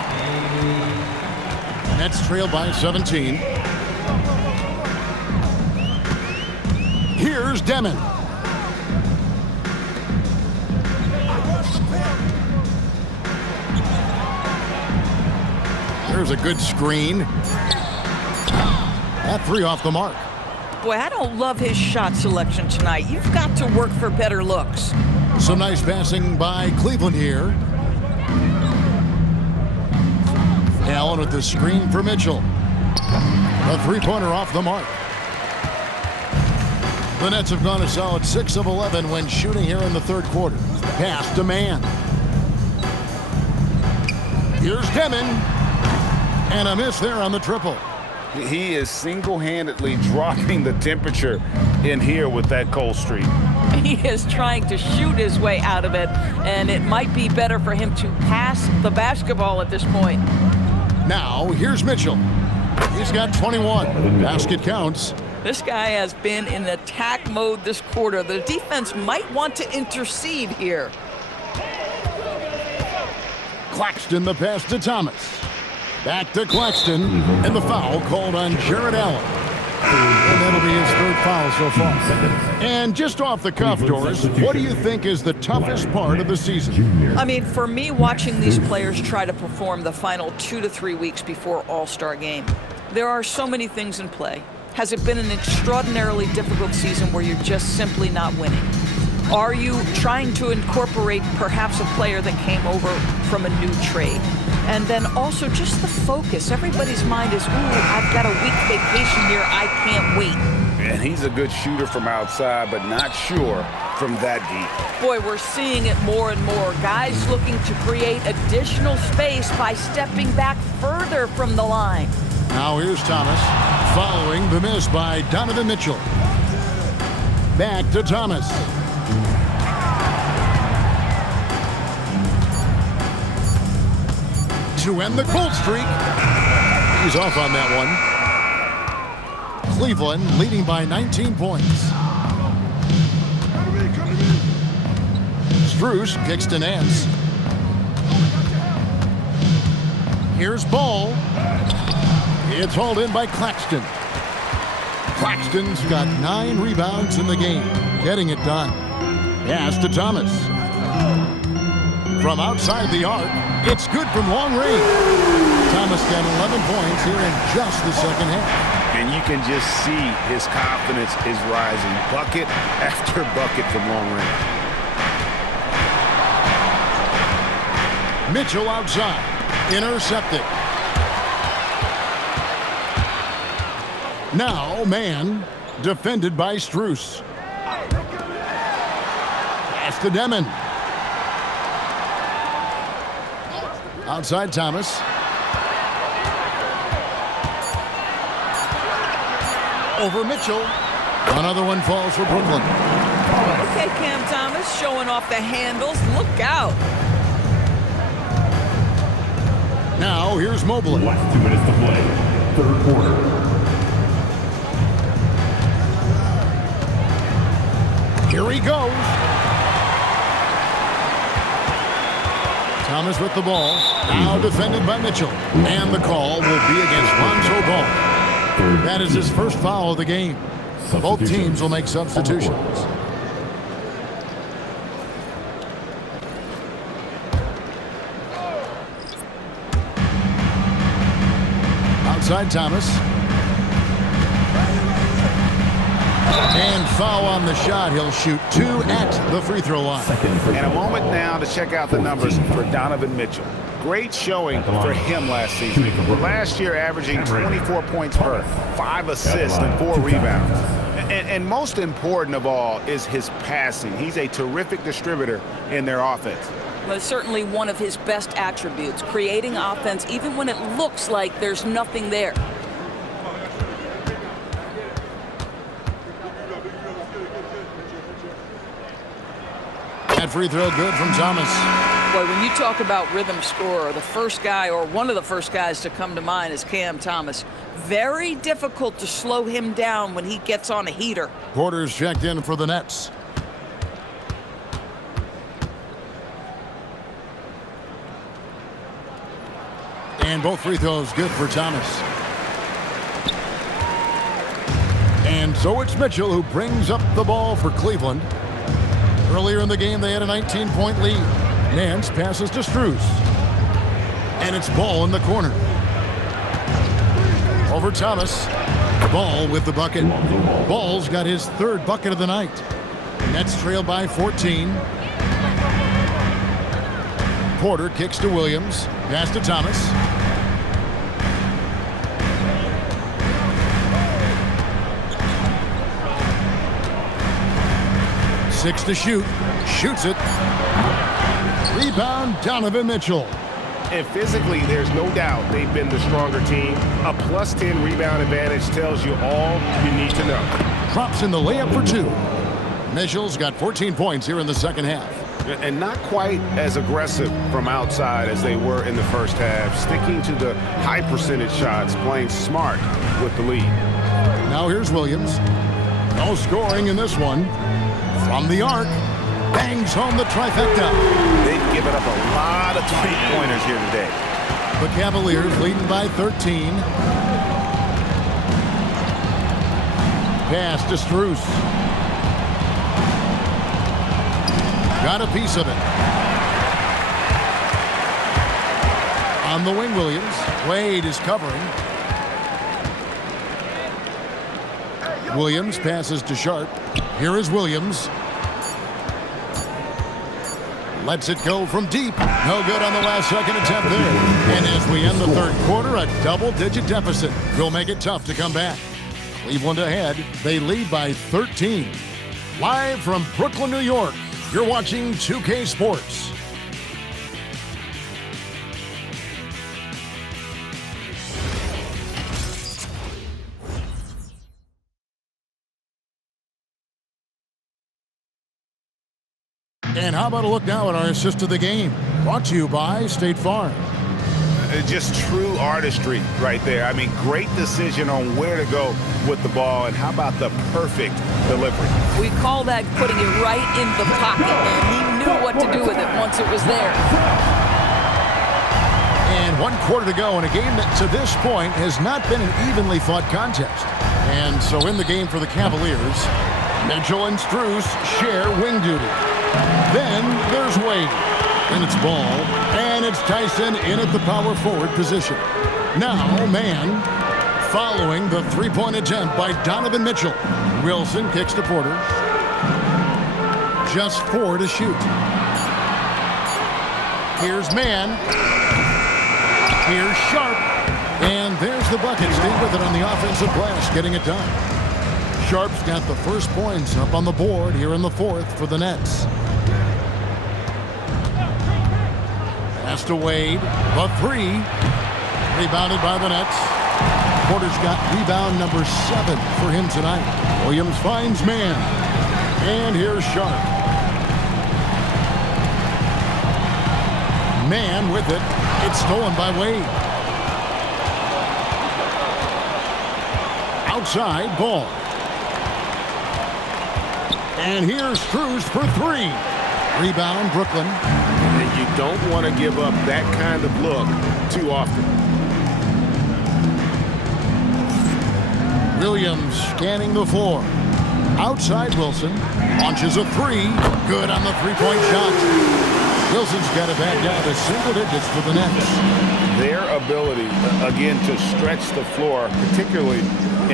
Nets trailed by 17. Here's Demon. There's a good screen. That 3 off the mark. Boy, I don't love his shot selection tonight. You've got to work for better looks. Some nice passing by Cleveland here. Allen with the screen for Mitchell. A 3-pointer off the mark. The Nets have gone a solid 6 of 11 when shooting here in the 3rd quarter. Pass to Mann. Here's Demon. And a miss there on the triple. He is single-handedly dropping the temperature in here with that cold streak. He is trying to shoot his way out of it, and it might be better for him to pass the basketball at this point. Now, here's Mitchell. He's got 21. Basket counts. This guy has been in attack mode this quarter. The defense might want to intercede here. Claxton the pass to Thomas. Back to Claxton, and the foul called on Jared Allen. And that'll be his third foul so far. And just off the cuff, Doris, what do you think is the toughest part of the season? I mean, for me, watching these players try to perform the final 2 to 3 weeks before All-Star game, there are so many things in play. Has it been an extraordinarily difficult season where you're just simply not winning? Are you trying to incorporate perhaps a player that came over from a new trade? And then also just the focus. Everybody's mind is, ooh, I've got a week vacation here. I can't wait. And he's a good shooter from outside, but not sure from that deep. Boy, we're seeing it more and more. Guys looking to create additional space by stepping back further from the line. Now here's Thomas, following the miss by Donovan Mitchell. Back to Thomas. To end the cold streak. He's off on that one. Cleveland leading by 19 points. Strus kicks to Nance. Here's Ball. It's hauled in by Claxton. Claxton's got 9 rebounds in the game, getting it done. Pass to Thomas. From outside the arc, it's good from long range. Thomas got 11 points here in just the second half. And you can just see his confidence is rising. Bucket after bucket from long range. Mitchell outside. Intercepted. Now, man, defended by Strus. Pass to Demon. Outside Thomas. Over Mitchell. Another one falls for Brooklyn. Okay, Cam Thomas showing off the handles. Look out. Now, here's Mobley. Last 2 minutes to play. Third quarter. Here he goes. Thomas with the ball. Now defended by Mitchell. And the call will be against Lonzo Ball. That is his first foul of the game. Both teams will make substitutions. Outside Thomas. And foul on the shot. He'll shoot 2 at the free throw line. And a moment now to check out the numbers for Donovan Mitchell. Great showing for him last season. Last year averaging 24 points per, 5 assists and 4 rebounds. And most important of all is his passing. He's a terrific distributor in their offense. Well, it's certainly one of his best attributes, creating offense even when it looks like there's nothing there. That free throw good from Thomas. Boy, when you talk about rhythm scorer, the first guy or one of the first guys to come to mind is Cam Thomas. Very difficult to slow him down when he gets on a heater. Porter's checked in for the Nets. And both free throws good for Thomas. And so it's Mitchell who brings up the ball for Cleveland. Earlier in the game, they had a 19-point lead. Nance passes to Strus. And it's Ball in the corner. Over Thomas. Ball with the bucket. Ball's got his 3rd bucket of the night. Nets trail by 14. Porter kicks to Williams. Pass to Thomas. Six to shoot. Shoots it. Rebound, Donovan Mitchell. And physically, there's no doubt they've been the stronger team. A +10 rebound advantage tells you all you need to know. Drops in the layup for 2. Mitchell's got 14 points here in the second half. And not quite as aggressive from outside as they were in the first half. Sticking to the high percentage shots, playing smart with the lead. Now here's Williams. No scoring in this one. From the arc, bangs home the trifecta. They've given up a lot of 3-pointers here today. The Cavaliers leading by 13. pass to Strus. Got a piece of it. On the wing, Williams. Wade is covering. Williams passes to Sharp. Here is Williams. Lets it go from deep. No good on the last second attempt there. And as we end the third quarter, a double-digit deficit will make it tough to come back. Cleveland ahead. They lead by 13. Live from Brooklyn, New York, you're watching 2K Sports. And how about a look now at our assist of the game? Brought to you by State Farm. Just true artistry right there. I mean, great decision on where to go with the ball, and how about the perfect delivery? We call that putting it right in the pocket, and he knew what to do with it once it was there. And 1 quarter to go in a game that to this point has not been an evenly fought contest. And so in the game for the Cavaliers, Mitchell and Strus share wing duty. Then there's Wade. And it's Ball. And it's Tyson in at the power forward position. Now, man, following the three-point attempt by Donovan Mitchell. Wilson kicks to Porter. Just 4 to shoot. Here's Man. Here's Sharp. And there's the bucket. Stay with it on the offensive glass, getting it done. Sharp's got the first points up on the board here in the fourth for the Nets. Pass to Wade. The three. Rebounded by the Nets. Porter's got rebound number 7 for him tonight. Williams finds Man. And here's Sharp. Man with it. It's stolen by Wade. Outside, Ball. And here's Strus for 3. Rebound, Brooklyn. And you don't want to give up that kind of look too often. Williams scanning the floor. Outside Wilson. Launches a 3. Good on the three-point shot. Wilson's got it back down to single digits for the Nets. Their ability, again, to stretch the floor, particularly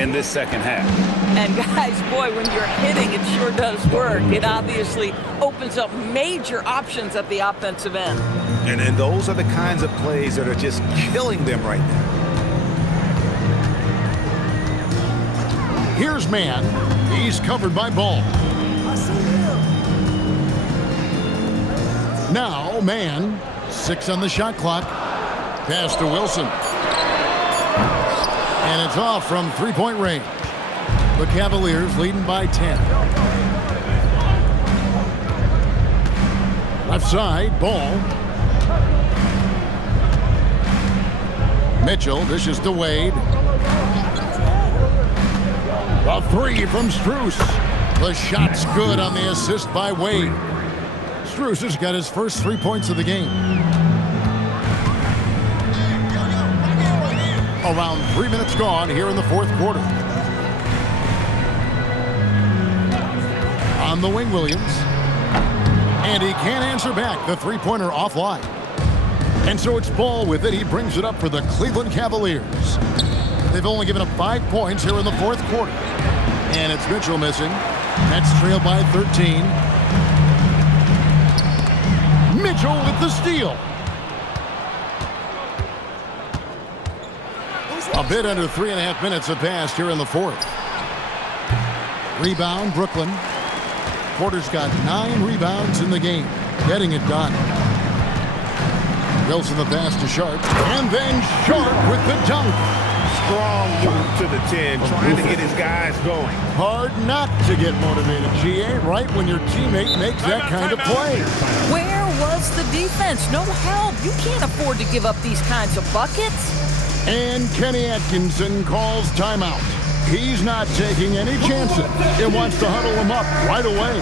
in this second half. And guys, boy, when you're hitting, it sure does work. It obviously opens up major options at the offensive end. And those are the kinds of plays that are just killing them right now. Here's Man. He's covered by Ball. Now, Man. 6 on the shot clock. Pass to Wilson. And it's off from three-point range. The Cavaliers leading by 10. Left side, Ball. Mitchell dishes to Wade. A 3 from Strus. The shot's good on the assist by Wade. Strus has got his first 3 points of the game. Around 3 minutes gone here in the fourth quarter. On the wing, Williams. And he can't answer back. The three-pointer offline. And so it's Ball with it. He brings it up for the Cleveland Cavaliers. They've only given up 5 points here in the fourth quarter. And it's Mitchell missing. Nets trail by 13. Mitchell with the steal. A bit under 3.5 minutes have passed here in the fourth. Rebound, Brooklyn. Porter's got 9 rebounds in the game, getting it done. Wilson the pass to Sharp, and then Sharp with the dunk. Strong move to the 10, trying to get his guys going. Hard not to get motivated, GA, right when your teammate makes that kind of play. Where was the defense? No help. You can't afford to give up these kinds of buckets. And Kenny Atkinson calls timeout. He's not taking any chances. He wants to huddle him up right away.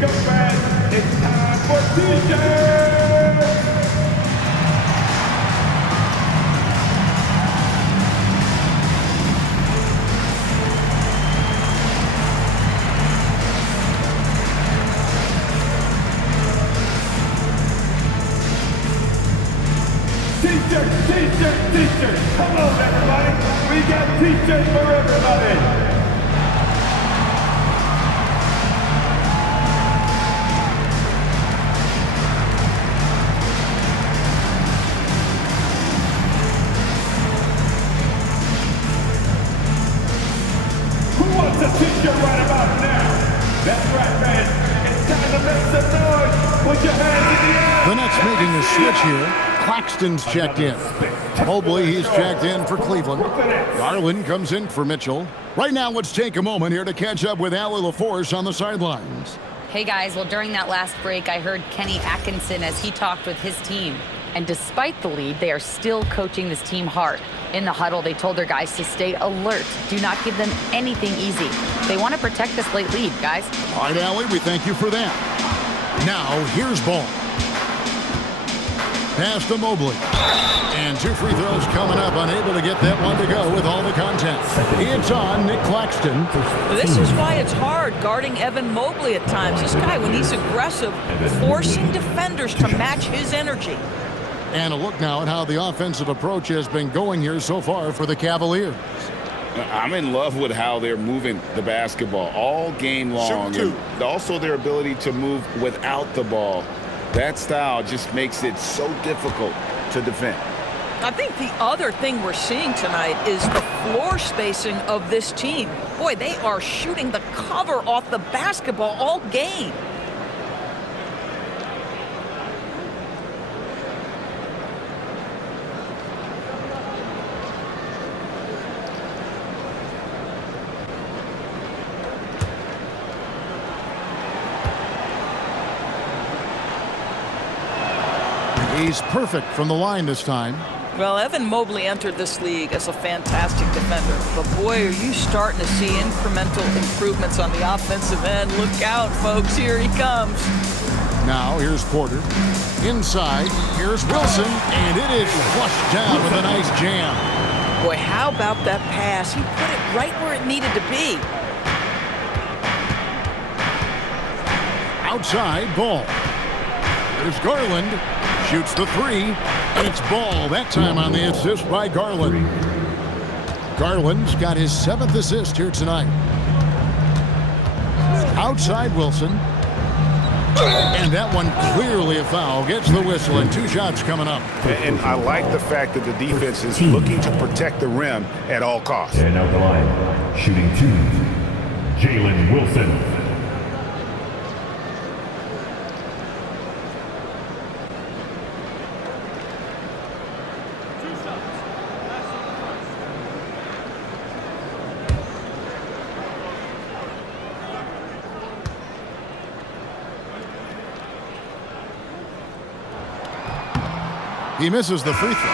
go fast. It's time for t-shirts. T-shirts. Come on, everybody. We got t-shirts for everybody. Who wants a t-shirt right about now? That's right, man. It's time to make some noise. Put your hands in the air. The Nets making a switch here. Claxton's checked in. Mobley, he's checked in for Cleveland. Garland comes in for Mitchell. Right now, let's take a moment here to catch up with Allie LaForce on the sidelines. Hey guys, well during that last break, I heard Kenny Atkinson as he talked with his team. And despite the lead, they are still coaching this team hard. In the huddle, they told their guys to stay alert. Do not give them anything easy. They want to protect this late lead, guys. All right, Allie, we thank you for that. Now, here's Ball. Pass to Mobley. And 2 free throws coming up, unable to get that one to go with all the content. It's on Nick Claxton. This is why it's hard guarding Evan Mobley at times. This guy, when he's aggressive, forcing defenders to match his energy. And a look now at how the offensive approach has been going here so far for the Cavaliers. I'm in love with how they're moving the basketball all game long. And also their ability to move without the ball. That style just makes it so difficult to defend. I think the other thing we're seeing tonight is the floor spacing of this team. Boy, they are shooting the cover off the basketball all game. He's perfect from the line this time. Well, Evan Mobley entered this league as a fantastic defender. But boy, are you starting to see incremental improvements on the offensive end. Look out, folks. Here he comes. Now, here's Porter. Inside, here's Wilson. And it is flushed down with a nice jam. Boy, how about that pass? He put it right where it needed to be. Outside, Ball. There's Garland. Shoots the 3, and it's Ball that time on the assist by Garland. Garland's got his 7th assist here tonight. Outside Wilson. And that one clearly a foul. Gets the whistle, and 2 shots coming up. And I like the fact that the defense is looking to protect the rim at all costs. And out the line, shooting 2, Jalen Wilson. He misses the free throw.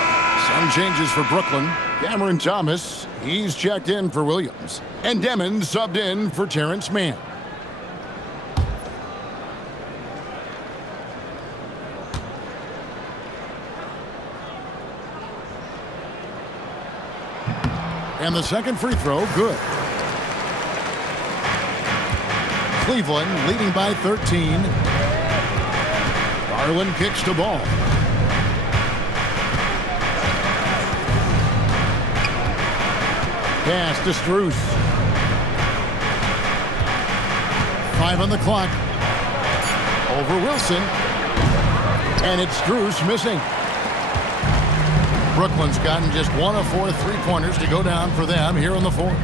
Some changes for Brooklyn. Cameron Thomas, he's checked in for Williams. And Demon subbed in for Terrence Mann. And the second free throw, good. Cleveland leading by 13. Garland kicks the ball. Pass to Strus. 5 on the clock. Over Wilson. And it's Strus missing. Brooklyn's gotten just 1 of 4 3-pointers to go down for them here in the 4th.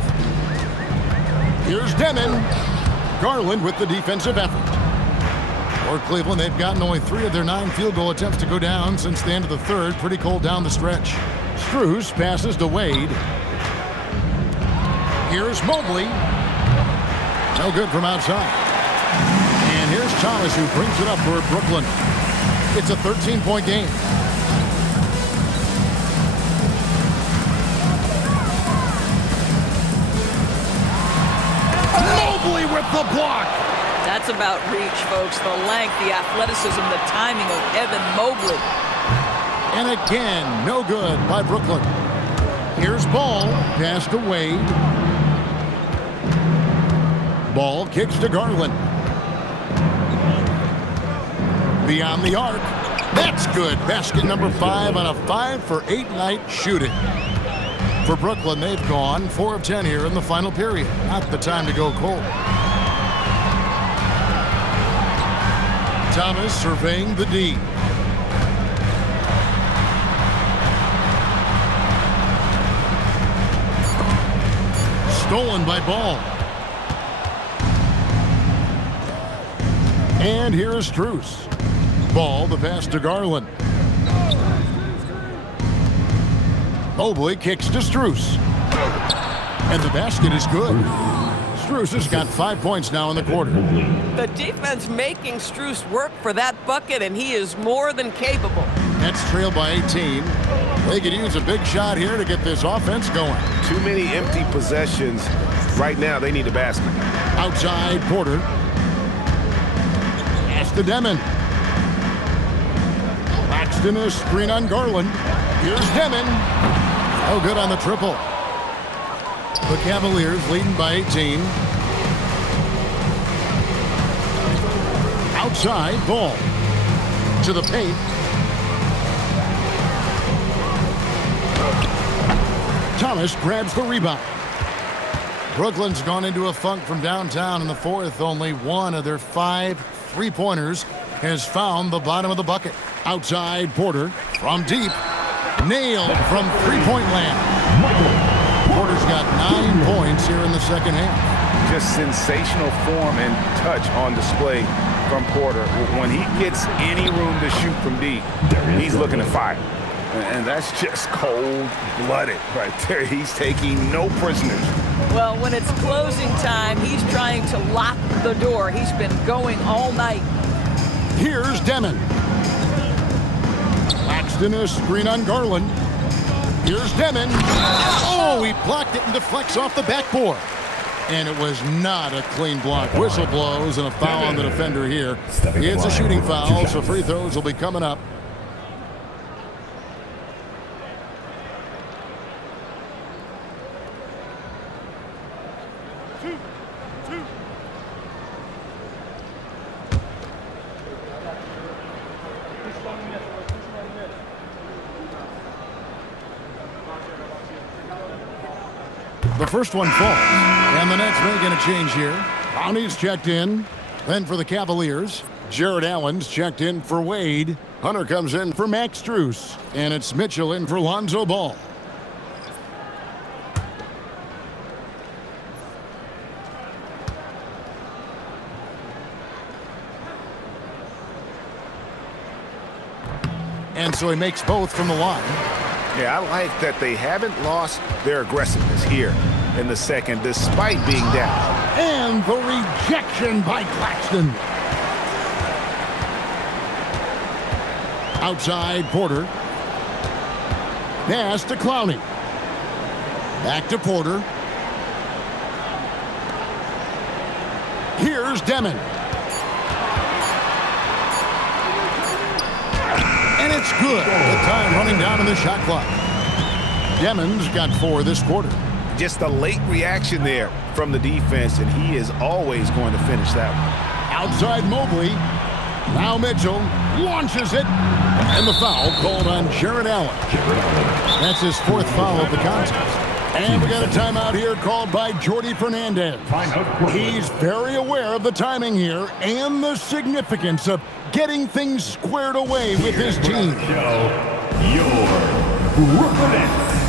Here's Demon. Garland with the defensive effort. For Cleveland, they've gotten only 3 of their 9 field goal attempts to go down since the end of the 3rd. Pretty cold down the stretch. Strus passes to Wade. Here's Mobley. No good from outside. And here's Thomas who brings it up for Brooklyn. It's a 13-point game. Mobley with the block. That That's about reach, folks. The length, the athleticism, the timing of Evan Mobley. And again, no good by Brooklyn. Here's Ball, pass to Wade. Ball kicks to Garland. Beyond the arc. That's good. Basket number 5 on a 5-for-8 night shooting. For Brooklyn, they've gone 4 of 10 here in the final period. Not the time to go cold. Thomas surveying the D. Stolen by Ball. And here is Strus. Ball, the pass to Garland. Mobley kicks to Strus. And the basket is good. Strus has got 5 points now in the quarter. The defense making Strus work for that bucket, and he is more than capable. Nets trail by 18. They could use a big shot here to get this offense going. Too many empty possessions. Right now, they need a basket. Outside, Porter. Pass to Demon. Claxton a screen on Garland. Here's Demon. Oh, good on the triple. The Cavaliers leading by 18. Outside, Ball. To the paint. Thomas grabs the rebound. Brooklyn's gone into a funk from downtown in the fourth. Only one of their 5 3-pointers has found the bottom of the bucket. Outside, Porter from deep. Nailed from three-point land. Porter's got 9 points here in the second half. Just sensational form and touch on display from Porter. When he gets any room to shoot from deep, he's looking to fire. And that's just cold-blooded right there. He's taking no prisoners. Well, when it's closing time, he's trying to lock the door. He's been going all night. Here's Demon. Claxton a screen on Garland. Here's Demon. Oh, he blocked it and deflects off the backboard. And it was not a clean block. Whistle blows and a foul on the defender here. It's a shooting foul, so free throws will be coming up. The first one falls, and the Nets making a change here. Brownie's checked in. Then for the Cavaliers, Jared Allen's checked in for Wade. Hunter comes in for Max Strus, and it's Mitchell in for Lonzo Ball. And so he makes both from the line. Yeah, I like that they haven't lost their aggressiveness here in the second, despite being down. And the rejection by Claxton. Outside, Porter. Pass to Clowney. Back to Porter. Here's Demon. And it's good. The time running down in the shot clock. Demon's got 4 this quarter. Just a late reaction there from the defense, and he is always going to finish that one. Outside Mobley. Now Mitchell launches it. And the foul called on Jared Allen. That's his 4th foul of the contest. And we got a timeout here called by Jordy Fernandez. He's very aware of the timing here and the significance of getting things squared away with his team. Your Brooklyn Nets.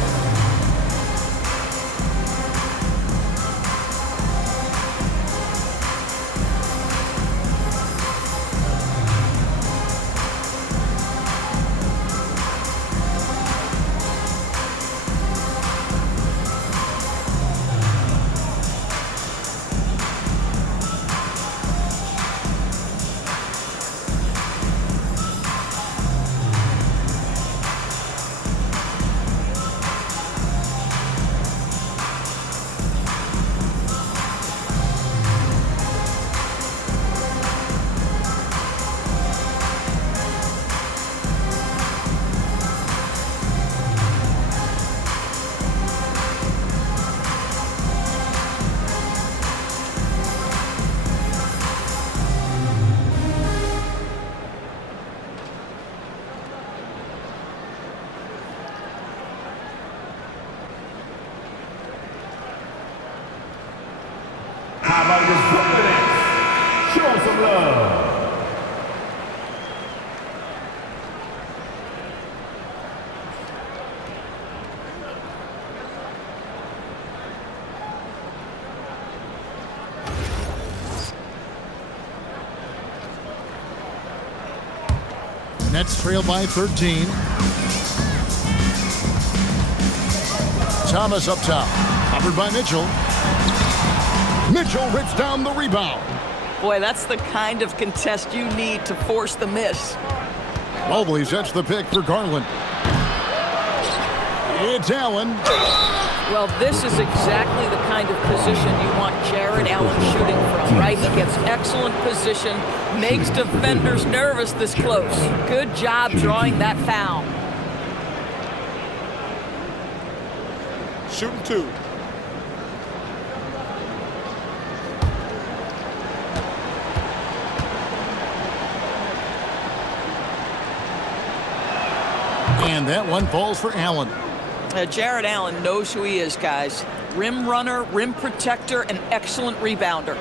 Cavaliers from the Nets. Show some love. Nets trail by 13. Thomas up top. Covered by Mitchell. Mitchell rips down the rebound. Boy, that's the kind of contest you need to force the miss. Mobley sets the pick for Garland. It's Allen. Well, this is exactly the kind of position you want Jared Allen shooting from, right? He gets excellent position, makes defenders nervous this close. Good job drawing that foul. Shooting 2. And that one falls for Allen. Jared Allen knows who he is, guys. Rim runner, rim protector, and excellent rebounder.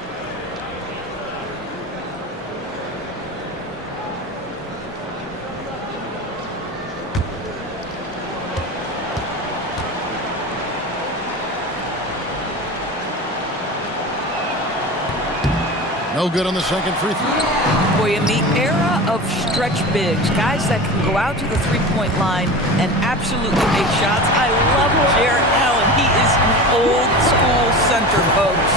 No good on the second free throw. Boy, in the era of stretch bigs, guys that can go out to the three-point line and absolutely make shots, I love Jared Allen. He is an old-school center, folks.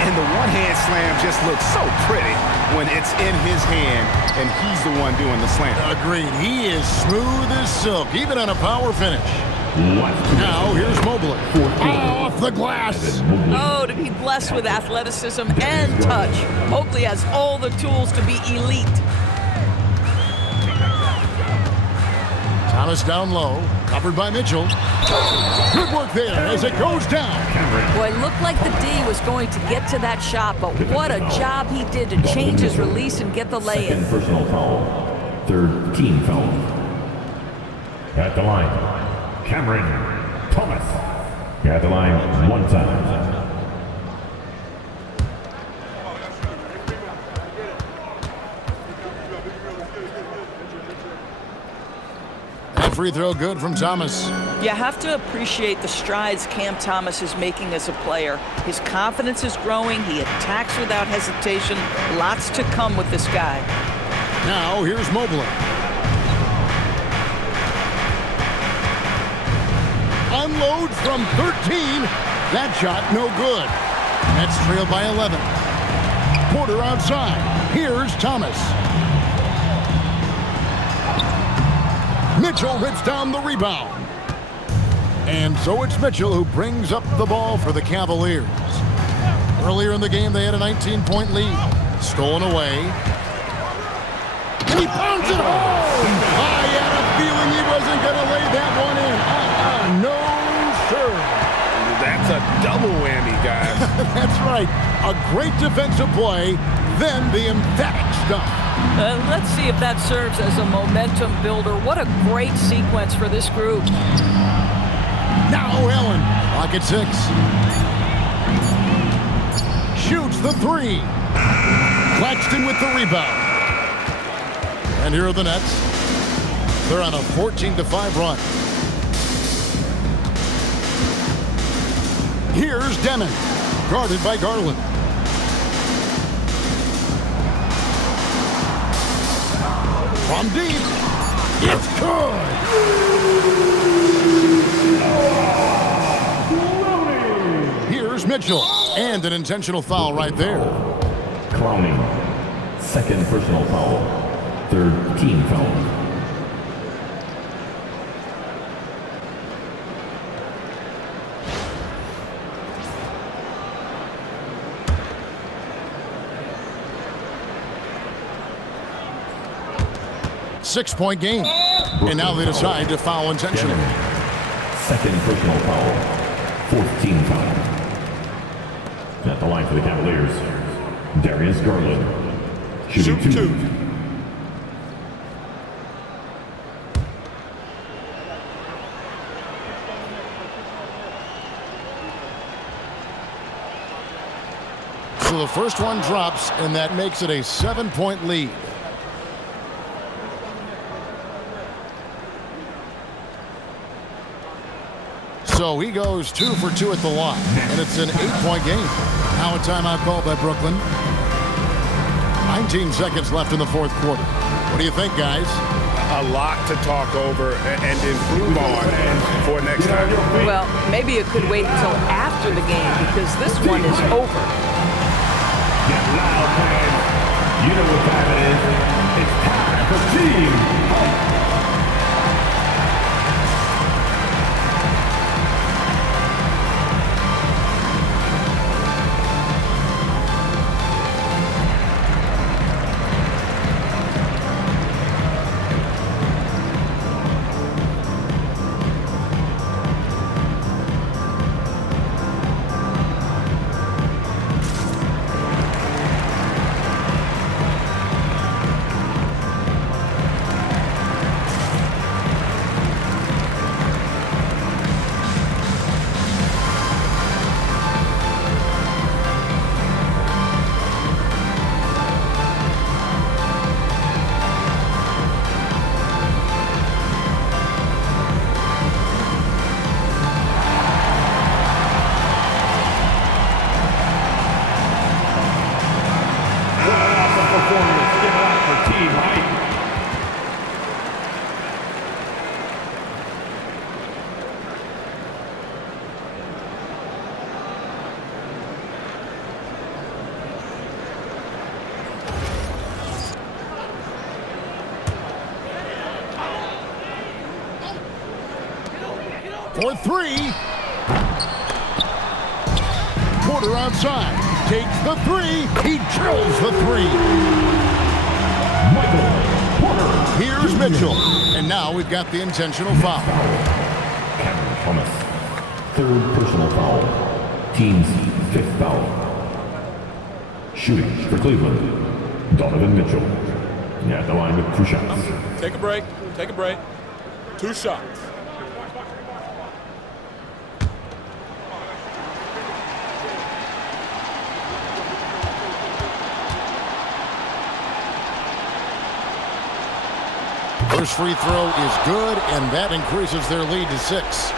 And the one-hand slam just looks so pretty when it's in his hand and he's the one doing the slam. Agreed. He is smooth as silk, even on a power finish. Now here's Mobley. Off the glass. Oh, to be blessed with athleticism and touch. Mobley has all the tools to be elite. Thomas down low, covered by Mitchell. Good work there as it goes down. Boy, it looked like the D was going to get to that shot, but what a job he did to change his release and get the lay-in. Second personal foul. Third team foul. At the line, Cameron Thomas. At the line one time. That free throw good from Thomas. You have to appreciate the strides Cam Thomas is making as a player. His confidence is growing. He attacks without hesitation. Lots to come with this guy. Now here's Mobley. Unload from 13. That shot no good. Nets trail by 11. Porter outside. Here's Thomas. Mitchell rips down the rebound. And so it's Mitchell who brings up the ball for the Cavaliers. Earlier in the game, they had a 19-point lead. Stolen away. And he pounds it home! I had a feeling he wasn't going to lay that one in. No, sir. That's a double whammy, guys. That's right. A great defensive play, then the emphatic stuff. Let's see if that serves as a momentum builder. What a great sequence for this group. Now Allen, clock at 6. Shoots the 3. Claxton with the rebound. And here are the Nets. They're on a 14-5 run. Here's Demon, guarded by Garland. From deep, it's good. Here's Mitchell, and an intentional foul right there. Clowning. Second personal foul. Third team foul. Six-point game. And now they decide to foul intentionally. Second personal foul. Fourth team foul. At the line for the Cavaliers, Darius Garland. Shooting 2. So the first one drops, and that makes it a 7-point lead. So he goes 2 for 2 at the line, and it's an 8-point game. Now a timeout called by Brooklyn. 19 seconds left in the fourth quarter. What do you think, guys? A lot to talk over and improve on for next time. Well, maybe it could wait until after the game because this one is over. Get loud, fans. You know what time it is. It's time for team hype. For 3. Porter outside. Takes the 3. He drills the 3. Michael Porter. Here's Mitchell. And now we've got the intentional foul. Cameron Thomas. 3rd personal foul. Team's 5th foul. Shooting for Cleveland. Donovan Mitchell. At the line with 2 shots. Take a break. Take a break. 2 shots. First free throw is good, and that increases their lead to 6.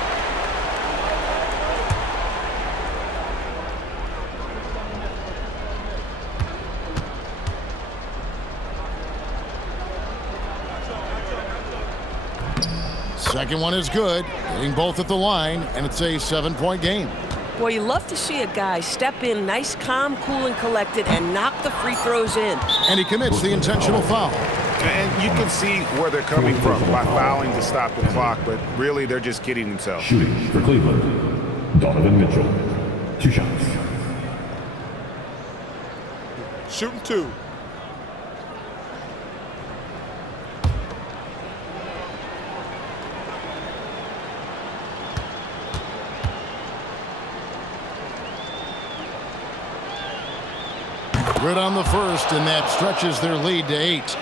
Second one is good, hitting both at the line, and it's a 7-point game. Boy, you love to see a guy step in nice, calm, cool, and collected and knock the free throws in. And he commits the intentional foul. And you can see where they're coming from by fouling to stop the clock, but really they're just kidding themselves. Shooting for Cleveland. Donovan Mitchell. 2 shots. Shooting 2. Good on the first, and that stretches their lead to 8.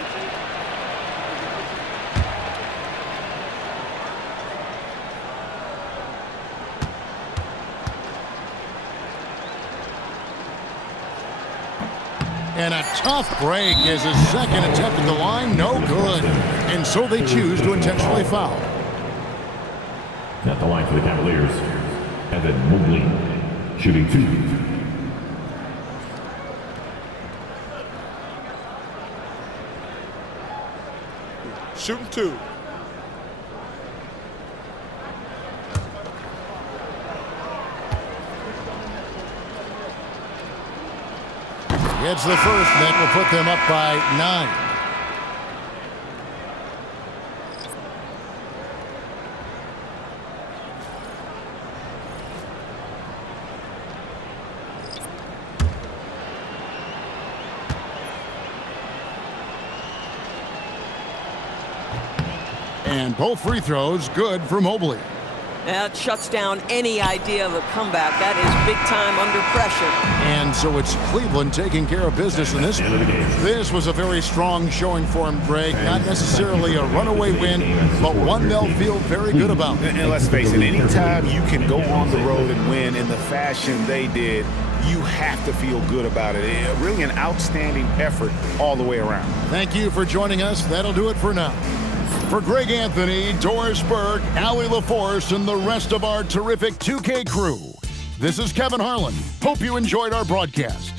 And a tough break as his second attempt at the line, no good. And so they choose to intentionally foul. At the line for the Cavaliers, Evan Mobley, shooting 2. Shooting 2. Gets the first, and that will put them up by 9. And both free throws good for Mobley. That shuts down any idea of a comeback. That is big time under pressure. And so it's Cleveland taking care of business in this. This was a very strong showing for him, Greg. Not necessarily a runaway win, but one they'll feel very good about. And let's face it, anytime you can go on the road and win in the fashion they did, you have to feel good about it. Really an outstanding effort all the way around. Thank you for joining us. That'll do it for now. For Greg Anthony, Doris Burke, Allie LaForce, and the rest of our terrific 2K crew, this is Kevin Harlan. Hope you enjoyed our broadcast.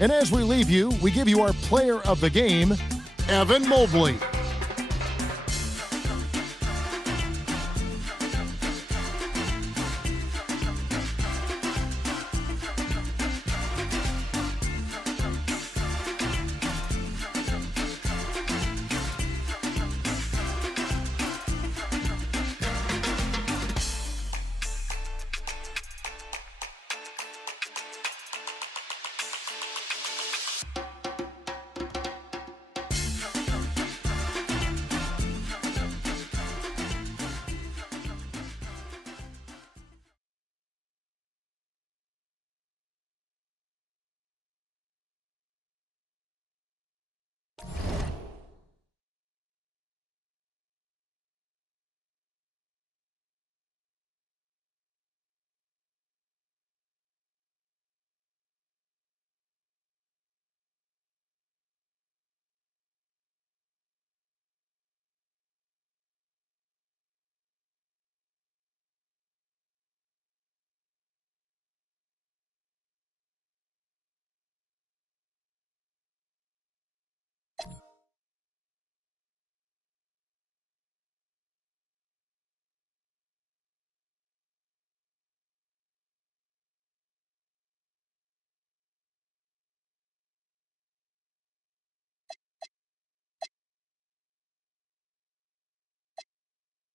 And as we leave you, we give you our player of the game, Evan Mobley.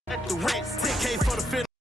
At the Ritz, 10K for the fit.